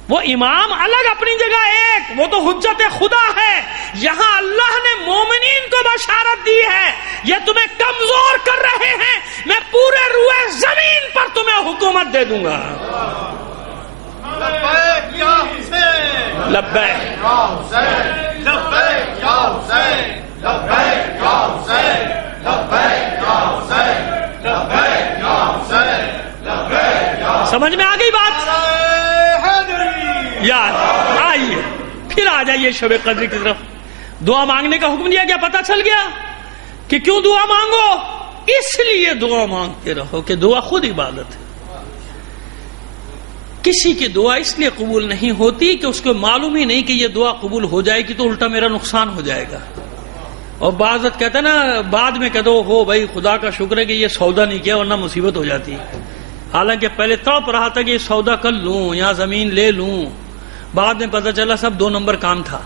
وہ امام الگ اپنی جگہ ایک، وہ تو حجت خدا ہے. یہاں اللہ نے مومنین کو بشارت دی ہے، یہ تمہیں کمزور کر رہے ہیں، میں پورے روئے زمین پر تمہیں حکومت دے دوں گا. لبیک یا حسین، لبیک یا حسین، لبیک یا حسین، لبیک یا حسین، لبیک یا حسین، لبیک یا حسین، لبیک یا. سمجھ میں آ گئی بات؟ یار آئیے پھر آ جائیے شب قدر کی طرف. دعا مانگنے کا حکم دیا گیا، پتہ چل گیا کہ کیوں دعا مانگو. اس لیے دعا مانگتے رہو کہ دعا خود عبادت ہے. کسی کی دعا اس لیے قبول نہیں ہوتی کہ اس کو معلوم ہی نہیں کہ یہ دعا قبول ہو جائے گی تو الٹا میرا نقصان ہو جائے گا. اور بعض کہتے ہیں نا، بعد میں کہتے ہو بھائی خدا کا شکر ہے کہ یہ سودا نہیں کیا ورنہ مصیبت ہو جاتی. حالانکہ پہلے تڑپ رہا تھا کہ یہ سودا کر لوں یا زمین لے لوں، بعد میں پتہ چلا سب 2 نمبر کام تھا.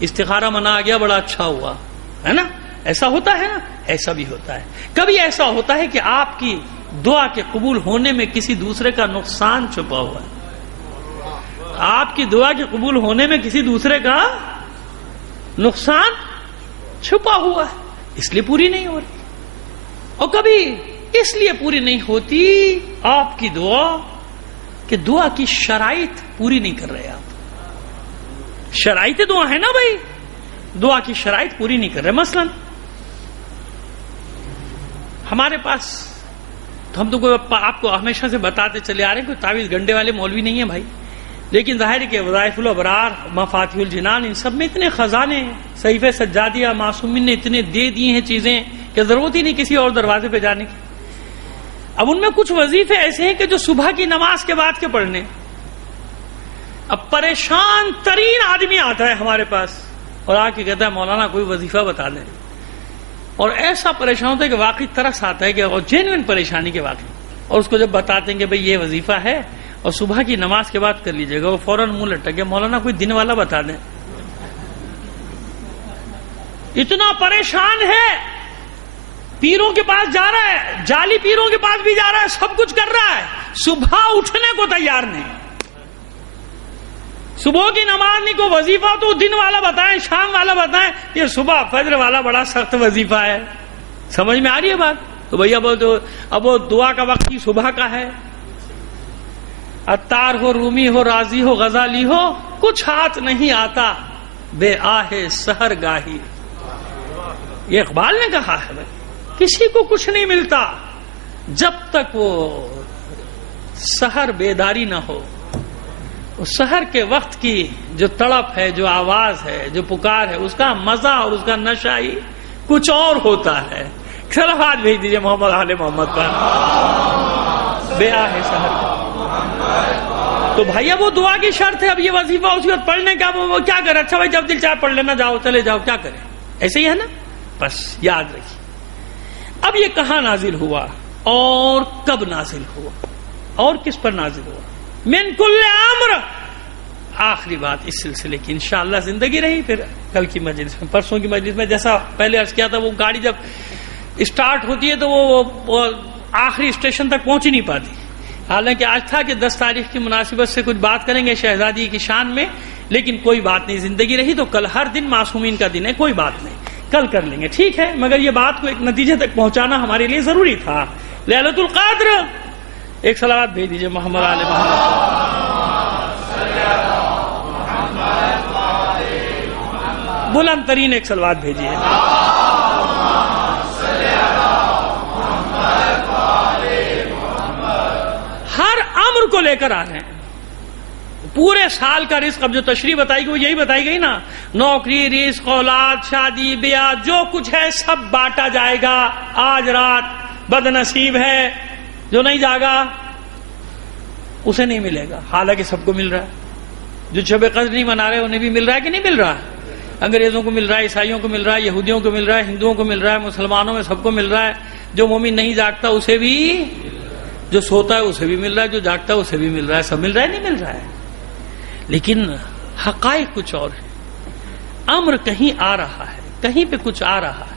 استخارہ منا آ گیا، بڑا اچھا ہوا، ہے نا. ایسا ہوتا ہے نا. ایسا بھی ہوتا ہے. کبھی ایسا ہوتا ہے کہ آپ کی دعا کے قبول ہونے میں کسی دوسرے کا نقصان چھپا ہوا ہے. آپ کی دعا کے قبول ہونے میں کسی دوسرے کا نقصان چھپا ہوا ہے، اس لیے پوری نہیں ہو رہی. اور کبھی اس لیے پوری نہیں ہوتی آپ کی دعا کہ دعا کی شرائط پوری نہیں کر رہے آپ. شرائط دعا ہے نا بھائی، دعا کی شرائط پوری نہیں کر رہے. مثلا ہمارے پاس تو ہم تو کوئی آپ کو ہمیشہ سے بتاتے چلے آ رہے ہیں، کوئی تعویذ گنڈے والے مولوی نہیں ہیں بھائی، لیکن ظاہر ہے کہ وظائف الابرار، مفاتیح الجنان، ان سب میں اتنے خزانے، صحیفہ سجادیہ معصومین نے اتنے دے دی ہیں چیزیں کہ ضرورت ہی نہیں کسی اور دروازے پہ جانے کی. اب ان میں کچھ وظیفے ایسے ہیں کہ جو صبح کی نماز کے بعد کے پڑھنے، اب پریشان ترین آدمی آتا ہے ہمارے پاس اور آ کے کہتا ہے مولانا کوئی وظیفہ بتا دیں، اور ایسا پریشان ہوتا ہے کہ واقعی ترس آتا ہے کہ جینوئن پریشانی کے واقعی، اور اس کو جب بتاتے ہیں کہ بھئی یہ وظیفہ ہے اور صبح کی نماز کے بعد کر لیجئے گا، وہ فوراً منہ لٹک گیا، مولانا کوئی دن والا بتا دیں۔ اتنا پریشان ہے، پیروں کے پاس جا رہا ہے، جعلی پیروں کے پاس بھی جا رہا ہے، سب کچھ کر رہا ہے، صبح اٹھنے کو تیار نہیں، صبح کی نماز نہیں، کو وظیفہ تو دن والا بتائیں، شام والا بتائیں، یہ صبح فجر والا بڑا سخت وظیفہ ہے۔ سمجھ میں آ رہی ہے بات؟ تو بھیا اب وہ دعا کا وقت ہی صبح کا ہے، عطار ہو، رومی ہو، رازی ہو، غزالی ہو، کچھ ہاتھ نہیں آتا بے آہ سحر گاہی۔ یہ اقبال نے کہا ہے بھائی، کسی کو کچھ نہیں ملتا جب تک وہ سحر بیداری نہ ہو۔ اس سحر کے وقت کی جو تڑپ ہے، جو آواز ہے، جو پکار ہے، اس کا مزہ اور اس کا نشہ ہی کچھ اور ہوتا ہے۔ صلوات بھیج دیجئے محمد آل محمد پر، بے آہ سحر۔ تو بھائی اب وہ دعا کی شرط ہے، اب یہ وظیفہ اسی وقت پڑھنے کا، وہ کیا کرے؟ اچھا بھائی جب دل چاہے پڑھ لینا، جاؤ چلے جاؤ، کیا کرے؟ ایسے ہی ہے نا، بس یاد رکھیے۔ اب یہ کہاں نازل ہوا اور کب نازل ہوا اور کس پر نازل ہوا؟ من کل امر، آخری بات اس سلسلے کی انشاءاللہ زندگی رہی پھر کل کی مجلس میں، پرسوں کی مجلس میں، جیسا پہلے عرض کیا تھا، وہ گاڑی جب اسٹارٹ ہوتی ہے تو وہ آخری اسٹیشن تک پہنچ ہی نہیں پاتی۔ حالانکہ آج تھا کہ 10 تاریخ کی مناسبت سے کچھ بات کریں گے شہزادی کی شان میں، لیکن کوئی بات نہیں، زندگی رہی تو کل ہر دن معصومین کا دن ہے، کوئی بات نہیں، کل کر لیں گے، ٹھیک ہے؟ مگر یہ بات کو ایک نتیجے تک پہنچانا ہمارے لیے ضروری تھا۔ لیلۃ القدر، ایک صلوات بھیج دیجئے محمد آل محمد۔ بلند ترین ایک صلوات بھیجیے۔ ہر امر کو لے کر آ رہے ہیں، پورے سال کا رزق، اب جو تشریح بتائی گئی وہ یہی بتائی گئی نا، نوکری، رزق، اولاد، شادی، بیاہ، جو کچھ ہے سب بانٹا جائے گا۔ آج رات بد نصیب ہے جو نہیں جاگا، اسے نہیں ملے گا، حالانکہ سب کو مل رہا ہے۔ جو شب قدر نہیں منا رہے انہیں بھی مل رہا ہے کہ نہیں مل رہا؟ انگریزوں کو مل رہا ہے، عیسائیوں کو مل رہا ہے، یہودیوں کو مل رہا ہے، ہندوؤں کو مل رہا ہے، مسلمانوں میں سب کو مل رہا ہے۔ جو مومن نہیں جاگتا اسے بھی، جو سوتا ہے اسے بھی مل رہا ہے، جو جاگتا ہے اسے بھی مل رہا ہے، سب مل رہا ہے نہیں مل رہا ہے؟ لیکن حقائق کچھ اور ہے۔ امر کہیں آ رہا ہے، کہیں پہ کچھ آ رہا ہے،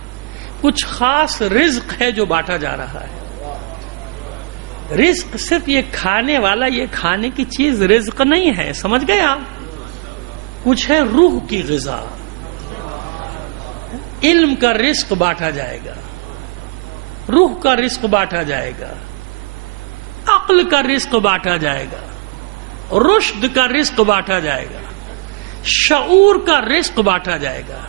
کچھ خاص رزق ہے جو بانٹا جا رہا ہے۔ رزق صرف یہ کھانے والا، یہ کھانے کی چیز رزق نہیں ہے، سمجھ گئے آپ؟ کچھ ہے روح کی غذا۔ علم کا رزق بانٹا جائے گا، روح کا رزق بانٹا جائے گا، عقل کا رزق بانٹا جائے گا، رشد کا رزق بانٹا جائے گا، شعور کا رزق بانٹا جائے گا،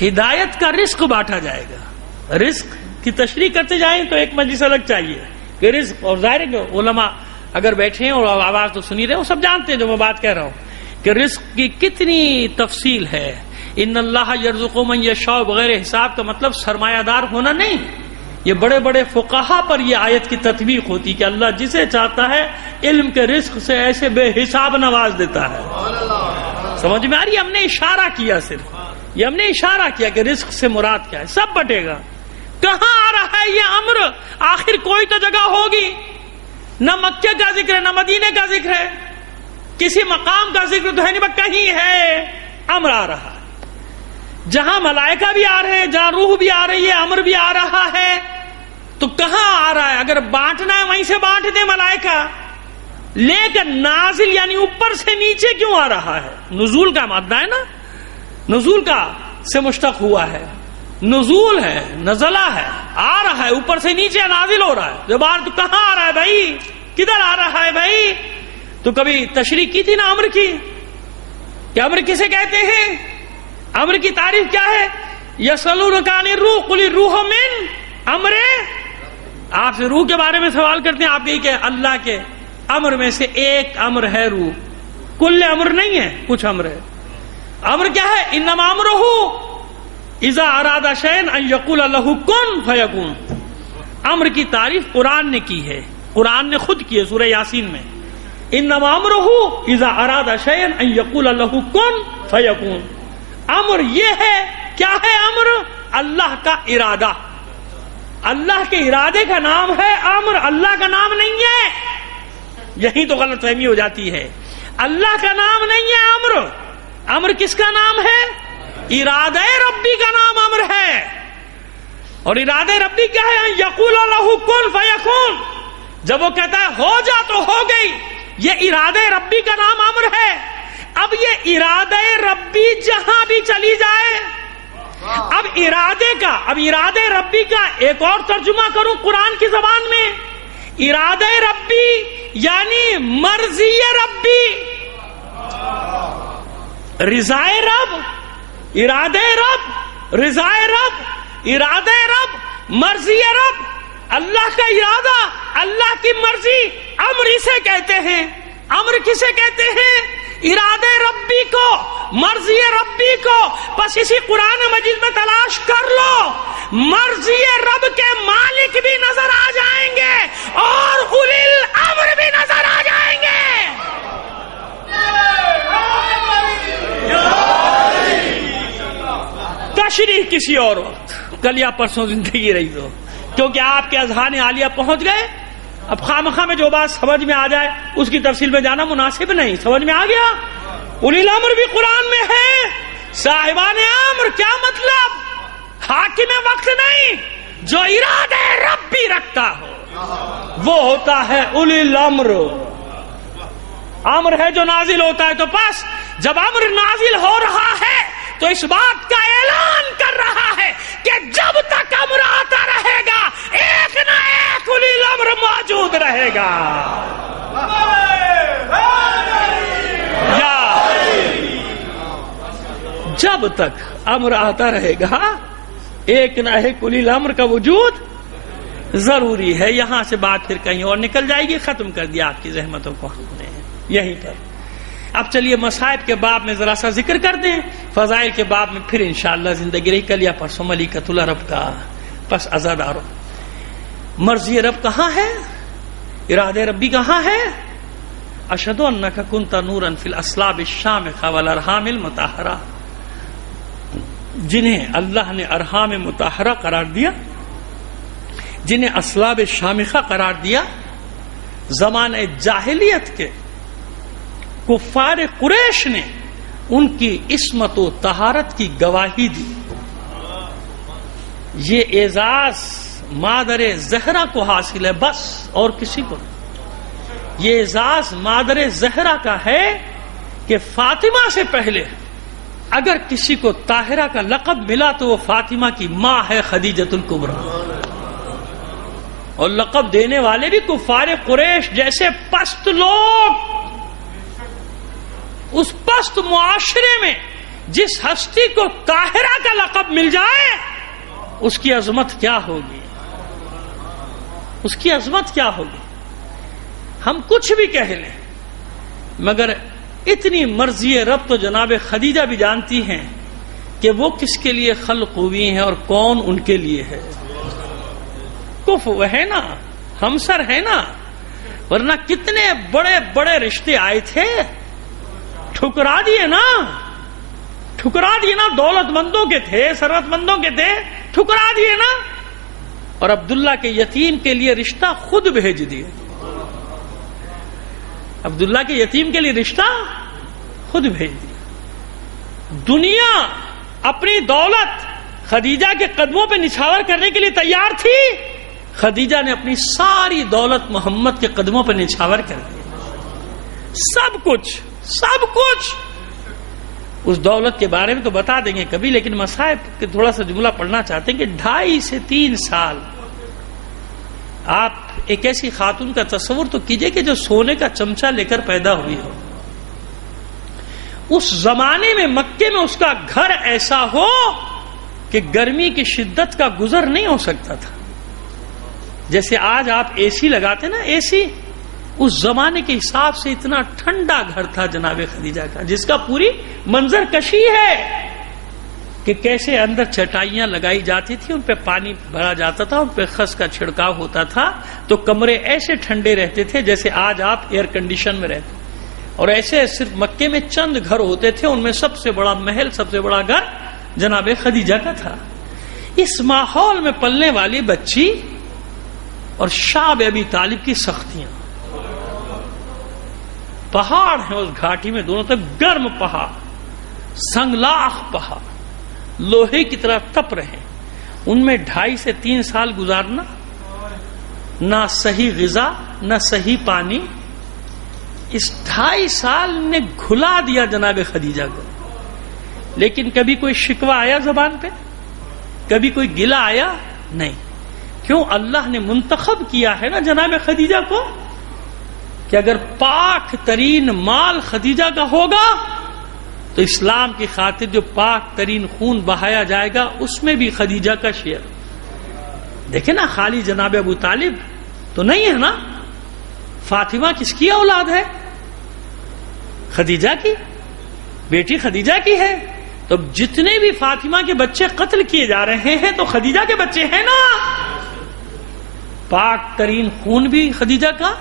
ہدایت کا رزق بانٹا جائے گا۔ رزق کی تشریح کرتے جائیں تو ایک مجلس الگ چاہیے کہ رزق، اور ظاہر ہے کہ علماء اگر بیٹھے ہیں اور آواز تو سنی رہے وہ سب جانتے ہیں جو میں بات کہہ رہا ہوں کہ رزق کی کتنی تفصیل ہے۔ ان اللہ یرزق من یشاء بغیر حساب کا مطلب سرمایہ دار ہونا نہیں، یہ بڑے بڑے فقہا پر یہ آیت کی تطبیق ہوتی کہ اللہ جسے چاہتا ہے علم کے رزق سے ایسے بے حساب نواز دیتا ہے۔ سمجھ میں آ رہی ہے؟ ہم نے اشارہ کیا، صرف یہ ہم نے اشارہ کیا کہ رزق سے مراد کیا ہے، سب بٹے گا۔ کہاں آ رہا ہے یہ امر؟ آخر کوئی تو جگہ ہوگی، نہ مکے کا ذکر ہے نہ مدینے کا ذکر ہے، کسی مقام کا ذکر تو ہے نہیں، بس کہیں ہے امر آ رہا ہے، جہاں ملائکہ بھی آ رہے ہیں، جہاں روح بھی آ رہی ہے، امر بھی آ رہا ہے، تو کہاں آ رہا ہے؟ اگر بانٹنا ہے وہیں سے بانٹ دیں ملائکہ، لیکن نازل یعنی اوپر سے نیچے کیوں آ رہا ہے؟ نزول کا مادہ ہے نا، نزول کا سے مشتق ہوا ہے، نزول ہے، نزلہ ہے، آ رہا ہے، اوپر سے نیچے نازل ہو رہا ہے۔ جب تو کہاں آ رہا ہے بھائی؟ کدھر آ رہا ہے بھائی؟ تو کبھی تشریح کی تھی نا امر کی، کہ امر کسے کہتے ہیں؟ امر کی تعریف کیا ہے؟ یسألونک عن الروح قل الروح من امر، آپ سے روح کے بارے میں سوال کرتے ہیں، آپ کہیں کہ اللہ کے امر میں سے ایک امر ہے روح، کل امر نہیں ہے، کچھ امر ہے۔ امر کیا ہے؟ انما امرہ اذا اراد شیئا ان یقول لہ کن فیکون۔ امر کی تعریف قرآن نے کی ہے، قرآن نے خود کی ہے سورہ یاسین میں، انما امرہ اذا اراد شیئا ان یقول لہ کن فیکون. امر یہ ہے، کیا ہے امر؟ اللہ کا ارادہ. اللہ کے ارادے کا نام ہے امر، اللہ کا نام نہیں ہے. یہی تو غلط فہمی ہو جاتی ہے. اللہ کا نام نہیں ہے امر. امر کس کا نام ہے؟ ارادہ ربی کا نام امر ہے. اور ارادہ ربی کیا ہے؟ یقول لہ کن فیکون. جب وہ کہتا ہے ہو جا تو ہو گئی، یہ ارادہ ربی کا نام امر ہے. اب یہ ارادہ ربی جہاں بھی چلی جائے، اب ارادہ ربی کا ایک اور ترجمہ کروں قرآن کی زبان میں. ارادہ ربی یعنی مرضی ربی، رضائے رب، ارادہ رب، رضائے رب، ارادہ رب، مرضی رب. اللہ کا ارادہ، اللہ کی مرضی، امر اسے کہتے ہیں. امر کسے کہتے ہیں؟ ارادہ ربی کو، مرضی ربی کو. بس اسی قرآن مجید میں تلاش کر لو، مرضی رب کے مالک بھی نظر آ جائیں گے اور اولی الامر بھی نظر آ جائیں گے. تشریح کسی اور وقت، کل یا پرسوں زندگی رہی تو، کیونکہ آپ کے اذہان عالیہ پہنچ گئے. اب خامخواہ میں جو بات سمجھ میں آ جائے اس کی تفصیل میں جانا مناسب نہیں. سمجھ میں آ گیا؟ اولی الامر بھی قرآن میں ہے. صاحبان امر کیا مطلب؟ حاکم وقت نہیں، جو ارادہ ربی رکھتا ہو وہ ہوتا ہے اولی الامر. امر ہے جو نازل ہوتا ہے. تو بس جب امر نازل ہو رہا ہے تو اس بات کا اعلان کر رہا ہے کہ جب تک امر آتا رہے گا ایک نہ ایک اولی الامر موجود رہے گا. یا جب تک امر آتا رہے گا ایک نہ ایک اولی الامر کا وجود ضروری ہے. یہاں سے بات پھر کہیں اور نکل جائے گی. ختم کر دیا آپ کی زحمتوں کو ہم نے یہیں پر. اب چلیے مصائب کے باب میں ذرا سا ذکر کر دیں، فضائل کے باب میں پھر انشاءاللہ زندگی رہی. کل یا پرسوں ملیکۃ العرب کا. پس عزادارو، مرضی رب کہاں ہے؟ ارادہ ربی کہاں ہے؟ اشہد انک کنت نورا فی الاصلاب الشامخہ والارحام المطہرہ. جنہیں اللہ نے ارحام مطہرہ قرار دیا، جنہیں اصلاب شامخہ قرار دیا، زمانہ جاہلیت کے کفار قریش نے ان کی عصمت و طہارت کی گواہی دی. یہ اعزاز مادر زہرا کو حاصل ہے، بس اور کسی کو. یہ اعزاز مادر زہرا کا ہے کہ فاطمہ سے پہلے اگر کسی کو طاہرہ کا لقب ملا تو وہ فاطمہ کی ماں ہے، خدیجۃ الکبریٰ. اور لقب دینے والے بھی کفار قریش جیسے پست لوگ. اس پست معاشرے میں جس ہستی کو طاہرہ کا لقب مل جائے اس کی عظمت کیا ہوگی، اس کی عظمت کیا ہوگی. ہم کچھ بھی کہہ لیں مگر اتنی مرضی رب تو جناب خدیجہ بھی جانتی ہیں کہ وہ کس کے لیے خلق ہوئی ہیں اور کون ان کے لیے ہے. کفو ہے نا، ہمسر ہے نا، ورنہ کتنے بڑے بڑے رشتے آئے تھے، ٹھکرا دیے نا، ٹھکرا دیے نا. دولت مندوں کے تھے، ثروت مندوں کے تھے، ٹھکرا دیے نا. اور عبداللہ کے یتیم کے لیے رشتہ خود بھیج دیے. عبداللہ کے یتیم کے لیے رشتہ خود بھیج دیا. دنیا اپنی دولت خدیجہ کے قدموں پہ نچھاور کرنے کے لیے تیار تھی. خدیجہ نے اپنی ساری دولت محمد کے قدموں پہ نچھاور کر دی. سب کچھ سب کچھ. اس دولت کے بارے میں تو بتا دیں گے کبھی، لیکن مصائب کے تھوڑا سا جملہ پڑھنا چاہتے ہیں کہ 2.5 سے 3 سال آپ ایک ایسی خاتون کا تصور تو کیجئے کہ جو سونے کا چمچہ لے کر پیدا ہوئی ہو. اس زمانے میں مکے میں اس کا گھر ایسا ہو کہ گرمی کی شدت کا گزر نہیں ہو سکتا تھا. جیسے آج آپ اے سی لگاتے نا، اے سی، اس زمانے کے حساب سے اتنا ٹھنڈا گھر تھا جناب خدیجہ کا، جس کا پوری منظر کشی ہے کہ کیسے اندر چٹائیاں لگائی جاتی تھی، ان پہ پانی بھرا جاتا تھا، ان پہ خس کا چھڑکاؤ ہوتا تھا، تو کمرے ایسے ٹھنڈے رہتے تھے جیسے آج آپ ایئر کنڈیشن میں رہتے. اور ایسے صرف مکے میں چند گھر ہوتے تھے، ان میں سب سے بڑا محل، سب سے بڑا گھر جناب خدیجہ کا تھا. اس ماحول میں پلنے والی بچی اور شعب ابی طالب کی سختیاں، پہاڑ ہیں اس گھاٹی میں دونوں طرف، گرم پہاڑ، سنگلاخ پہاڑ، لوہے کی طرح تپ رہے، ان میں 2.5 سے 3 سال گزارنا، نہ صحیح غذا نہ صحیح پانی. اس 2.5 سال نے گھلا دیا جناب خدیجہ کو. لیکن کبھی کوئی شکوہ آیا زبان پہ؟ کبھی کوئی گلہ آیا؟ نہیں. کیوں؟ اللہ نے منتخب کیا ہے نا جناب خدیجہ کو کہ اگر پاک ترین مال خدیجہ کا ہوگا تو اسلام کی خاطر جو پاک ترین خون بہایا جائے گا اس میں بھی خدیجہ کا شیئر. دیکھیں نا، خالی جناب ابو طالب تو نہیں ہے نا. فاطمہ کس کی اولاد ہے؟ خدیجہ کی، بیٹی خدیجہ کی ہے. تو جتنے بھی فاطمہ کے بچے قتل کیے جا رہے ہیں تو خدیجہ کے بچے ہیں نا. پاک ترین خون بھی خدیجہ کا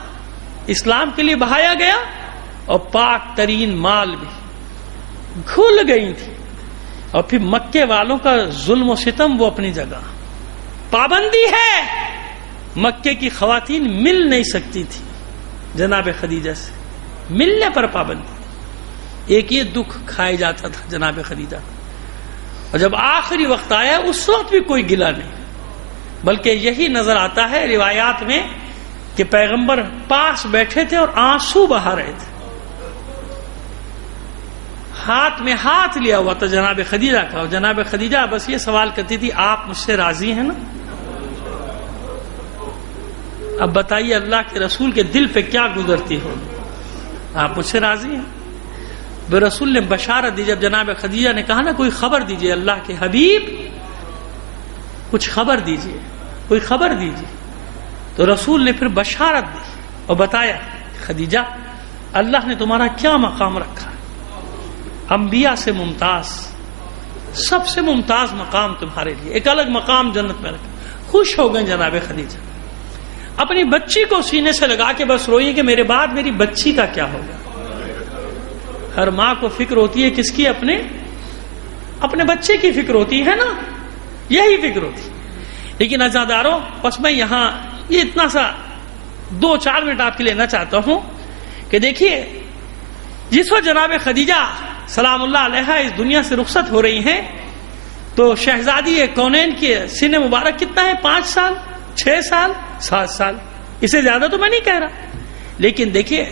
اسلام کے لیے بہایا گیا، اور پاک ترین مال بھی. گھل گئی تھی. اور پھر مکے والوں کا ظلم و ستم وہ اپنی جگہ، پابندی ہے. مکے کی خواتین مل نہیں سکتی تھی جناب خدیجہ سے، ملنے پر پابندی. ایک یہ دکھ کھایا جاتا تھا جناب خدیجہ. اور جب آخری وقت آیا اس وقت بھی کوئی گلہ نہیں، بلکہ یہی نظر آتا ہے روایات میں کہ پیغمبر پاس بیٹھے تھے اور آنسو بہا رہے تھے. ہاتھ میں ہاتھ لیا ہوا تھا جناب خدیجہ کا، اور جناب خدیجہ بس یہ سوال کرتی تھی، آپ مجھ سے راضی ہیں نا؟ اب بتائیے اللہ کے رسول کے دل پہ کیا گزرتی ہو. آپ مجھ سے راضی ہیں؟ بے رسول نے بشارت دی. جب جناب خدیجہ نے کہا نا کوئی خبر دیجئے اللہ کے حبیب، کچھ خبر دیجئے، کوئی خبر دیجئے، تو رسول نے پھر بشارت دی اور بتایا، خدیجہ اللہ نے تمہارا کیا مقام رکھا ہے. انبیاء سے ممتاز، سب سے ممتاز مقام تمہارے لیے، ایک الگ مقام جنت میں رکھا. خوش ہو گئے جناب خدیجہ. اپنی بچی کو سینے سے لگا کے بس روئی کہ میرے بعد میری بچی کا کیا ہوگا. ہر ماں کو فکر ہوتی ہے کس کی؟ اپنے بچے کی فکر ہوتی ہے نا، یہی فکر ہوتی. لیکن عزاداروں، بس میں یہاں یہ اتنا سا 2-4 منٹ آپ کے لیے لینا چاہتا ہوں کہ دیکھیے، جس وقت جناب خدیجہ سلام اللہ علیہا اس دنیا سے رخصت ہو رہی ہیں تو شہزادی کونین کے سن مبارک کتنا ہے؟ 5 سال، 6 سال، 7 سال. اسے زیادہ تو میں نہیں کہہ رہا. لیکن دیکھیے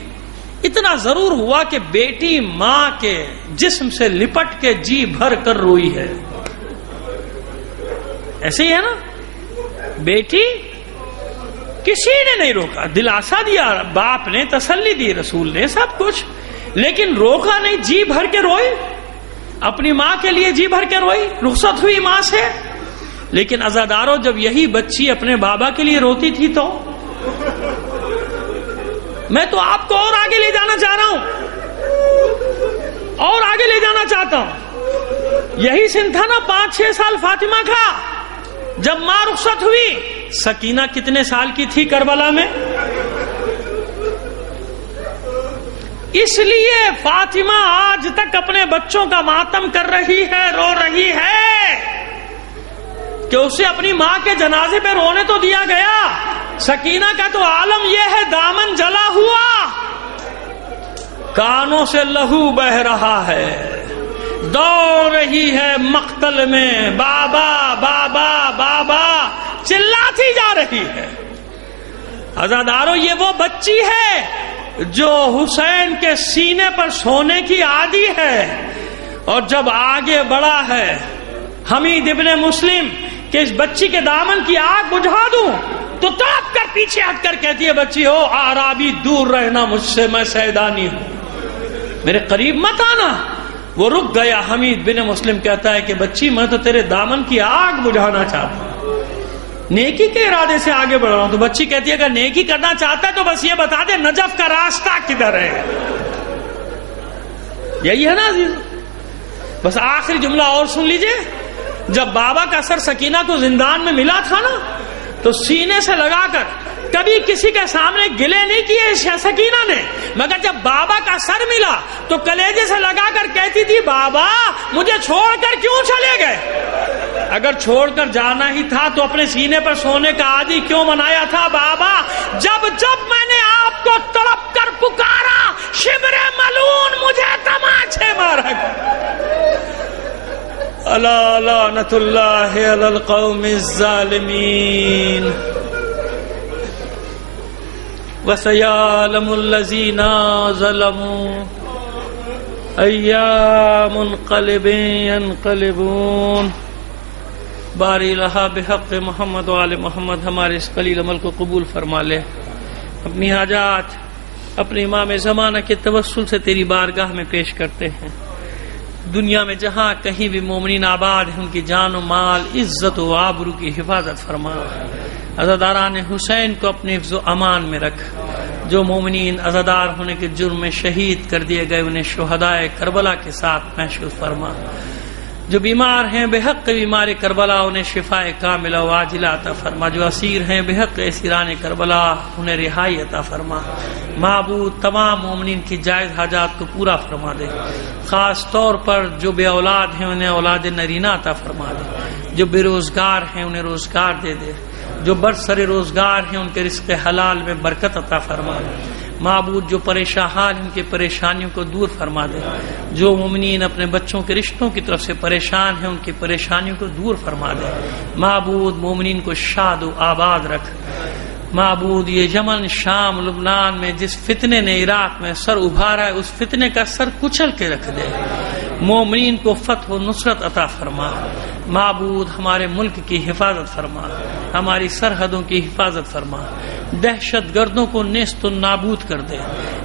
اتنا ضرور ہوا کہ بیٹی ماں کے جسم سے لپٹ کے جی بھر کر روئی ہے. ایسے ہی ہے نا، بیٹی کسی نے نہیں روکا، دلاسا دیا باپ نے، تسلی دی رسول نے، سب کچھ، لیکن روکا نہیں. جی بھر کے روئی، اپنی ماں کے لیے جی بھر کے روئی، رخصت ہوئی ماں سے. لیکن عزاداروں، جب یہی بچی اپنے بابا کے لیے روتی تھی تو میں تو آپ کو اور آگے لے جانا چاہ رہا ہوں، اور آگے لے جانا چاہتا ہوں. یہی سن تھا نا 5-6 سال فاطمہ کا جب ماں رخصت ہوئی. سکینہ کتنے سال کی تھی کربلا میں؟ اس لیے فاطمہ آج تک اپنے بچوں کا ماتم کر رہی ہے، رو رہی ہے کہ اسے اپنی ماں کے جنازے پہ رونے تو دیا گیا. سکینہ کا تو عالم یہ ہے دامن جلا ہوا، کانوں سے لہو بہ رہا ہے، دوڑ رہی ہے مقتل میں، بابا بابا بابا چلاتی جا رہی ہے. عزادارو، یہ وہ بچی ہے جو حسین کے سینے پر سونے کی عادی ہے، اور جب آگے بڑھا ہے حمید ابن مسلم کہ اس بچی کے دامن کی آگ بجھا دوں تو تڑپ کر پیچھے ہٹ کر کہتی ہے، بچی ہو اعرابی دور رہنا مجھ سے، میں سیدانی ہوں، میرے قریب مت آنا. وہ رک گیا. حمید بن مسلم کہتا ہے کہ بچی میں تو تیرے دامن کی آگ بجھانا چاہتا ہوں، نیکی کے ارادے سے آگے بڑھ رہا ہوں. تو بچی کہتی ہے اگر نیکی کرنا چاہتا ہے تو بس یہ بتا دے نجف کا راستہ کدھر ہے. یہی ہے نا عزیز. بس آخری جملہ اور سن لیجئے جب بابا کا سر سکینہ کو زندان میں ملا تھا نا تو سینے سے لگا کر کبھی کسی کے سامنے گلے نہیں کیے سکینہ نے، مگر جب بابا کا سر ملا تو کلیجے سے لگا کر کہتی تھی بابا مجھے چھوڑ کر کیوں چلے گئے؟ اگر چھوڑ کر جانا ہی تھا تو اپنے سینے پر سونے کا عادی کیوں بنایا تھا؟ بابا جب جب میں نے آپ کو تڑپ کر پکارا شبر ملون مجھے تماچے مارا۔ الا لعنت اللہ علی القوم الظالمین وسيعلم الذين ظلموا أي منقلب ينقلبون۔ باری الہ بحق محمد و آل محمد ہمارے اس قلیل عمل کو قبول فرما لے، اپنی حاجات اپنے امام زمانہ کے توسل سے تیری بارگاہ میں پیش کرتے ہیں۔ دنیا میں جہاں کہیں بھی مومنین آباد ہیں ان کی جان و مال عزت و آبرو کی حفاظت فرما۔ عزاداران حسین کو اپنے حفظ و امان میں رکھ، جو مومنین عزادار ہونے کے جرم میں شہید کر دیے گئے انہیں شہدائے کربلا کے ساتھ محشور فرما۔ جو بیمار ہیں بے حق بیمار کربلا انہیں شفاء کاملہ و عاجلہ عطا فرما۔ جو اسیر ہیں بے حق اسیران کربلا انہیں رہائی عطا فرما۔ معبود تمام مومنین کی جائز حاجات کو پورا فرما دے، خاص طور پر جو بے اولاد ہیں انہیں اولاد نرینہ عطا فرما دے، جو بے روزگار ہیں انہیں روزگار دے دے، جو برسر روزگار ہیں ان کے رزق حلال میں برکت عطا فرما دے۔ معبود جو پریشان حال ان کی پریشانیوں کو دور فرما دے، جو مومنین اپنے بچوں کے رشتوں کی طرف سے پریشان ہیں ان کی پریشانیوں کو دور فرما دے۔ معبود مومنین کو شاد و آباد رکھ۔ معبود یہ یمن شام لبنان میں جس فتنے نے عراق میں سر ابھارا ہے اس فتنے کا سر کچل کے رکھ دے، مومنین کو فتح و نصرت عطا فرما۔ معبود ہمارے ملک کی حفاظت فرما، ہماری سرحدوں کی حفاظت فرما، دہشت گردوں کو نیست و نابود کر دے،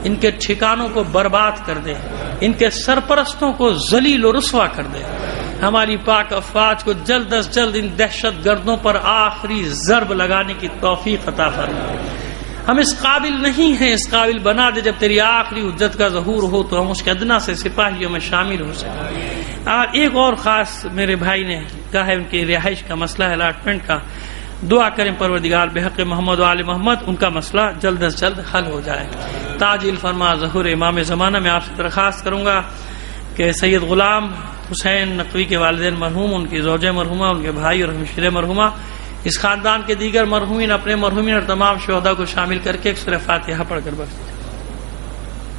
ان کے ٹھکانوں کو برباد کر دے، ان کے سرپرستوں کو ذلیل و رسوا کر دے۔ ہماری پاک افواج کو جلد از جلد ان دہشت گردوں پر آخری ضرب لگانے کی توفیق عطا فرما۔ ہم اس قابل نہیں ہیں، اس قابل بنا دے جب تیری آخری حجت کا ظہور ہو تو ہم اس کے ادنا سے سپاہیوں میں شامل ہو سکیں۔ ایک اور خاص میرے بھائی نے کہا ہے ان کی رہائش کا مسئلہ ہے الاٹمنٹ کا، دعا کریں پروردگار بحق محمد و آل محمد ان کا مسئلہ جلد از جلد حل ہو جائے۔ تاجیل فرما ظہور امام زمانہ میں آپ سے درخواست کروں گا کہ سید غلام حسین نقوی کے والدین مرحوم، ان کی زوجہ مرحومہ، ان کے بھائی اور ہمشیرے مرحومہ، اس خاندان کے دیگر مرحومین اپنے مرحومین اور تمام شہداء کو شامل کر کے ایک سورہ فاتحہ پڑھ کر بخش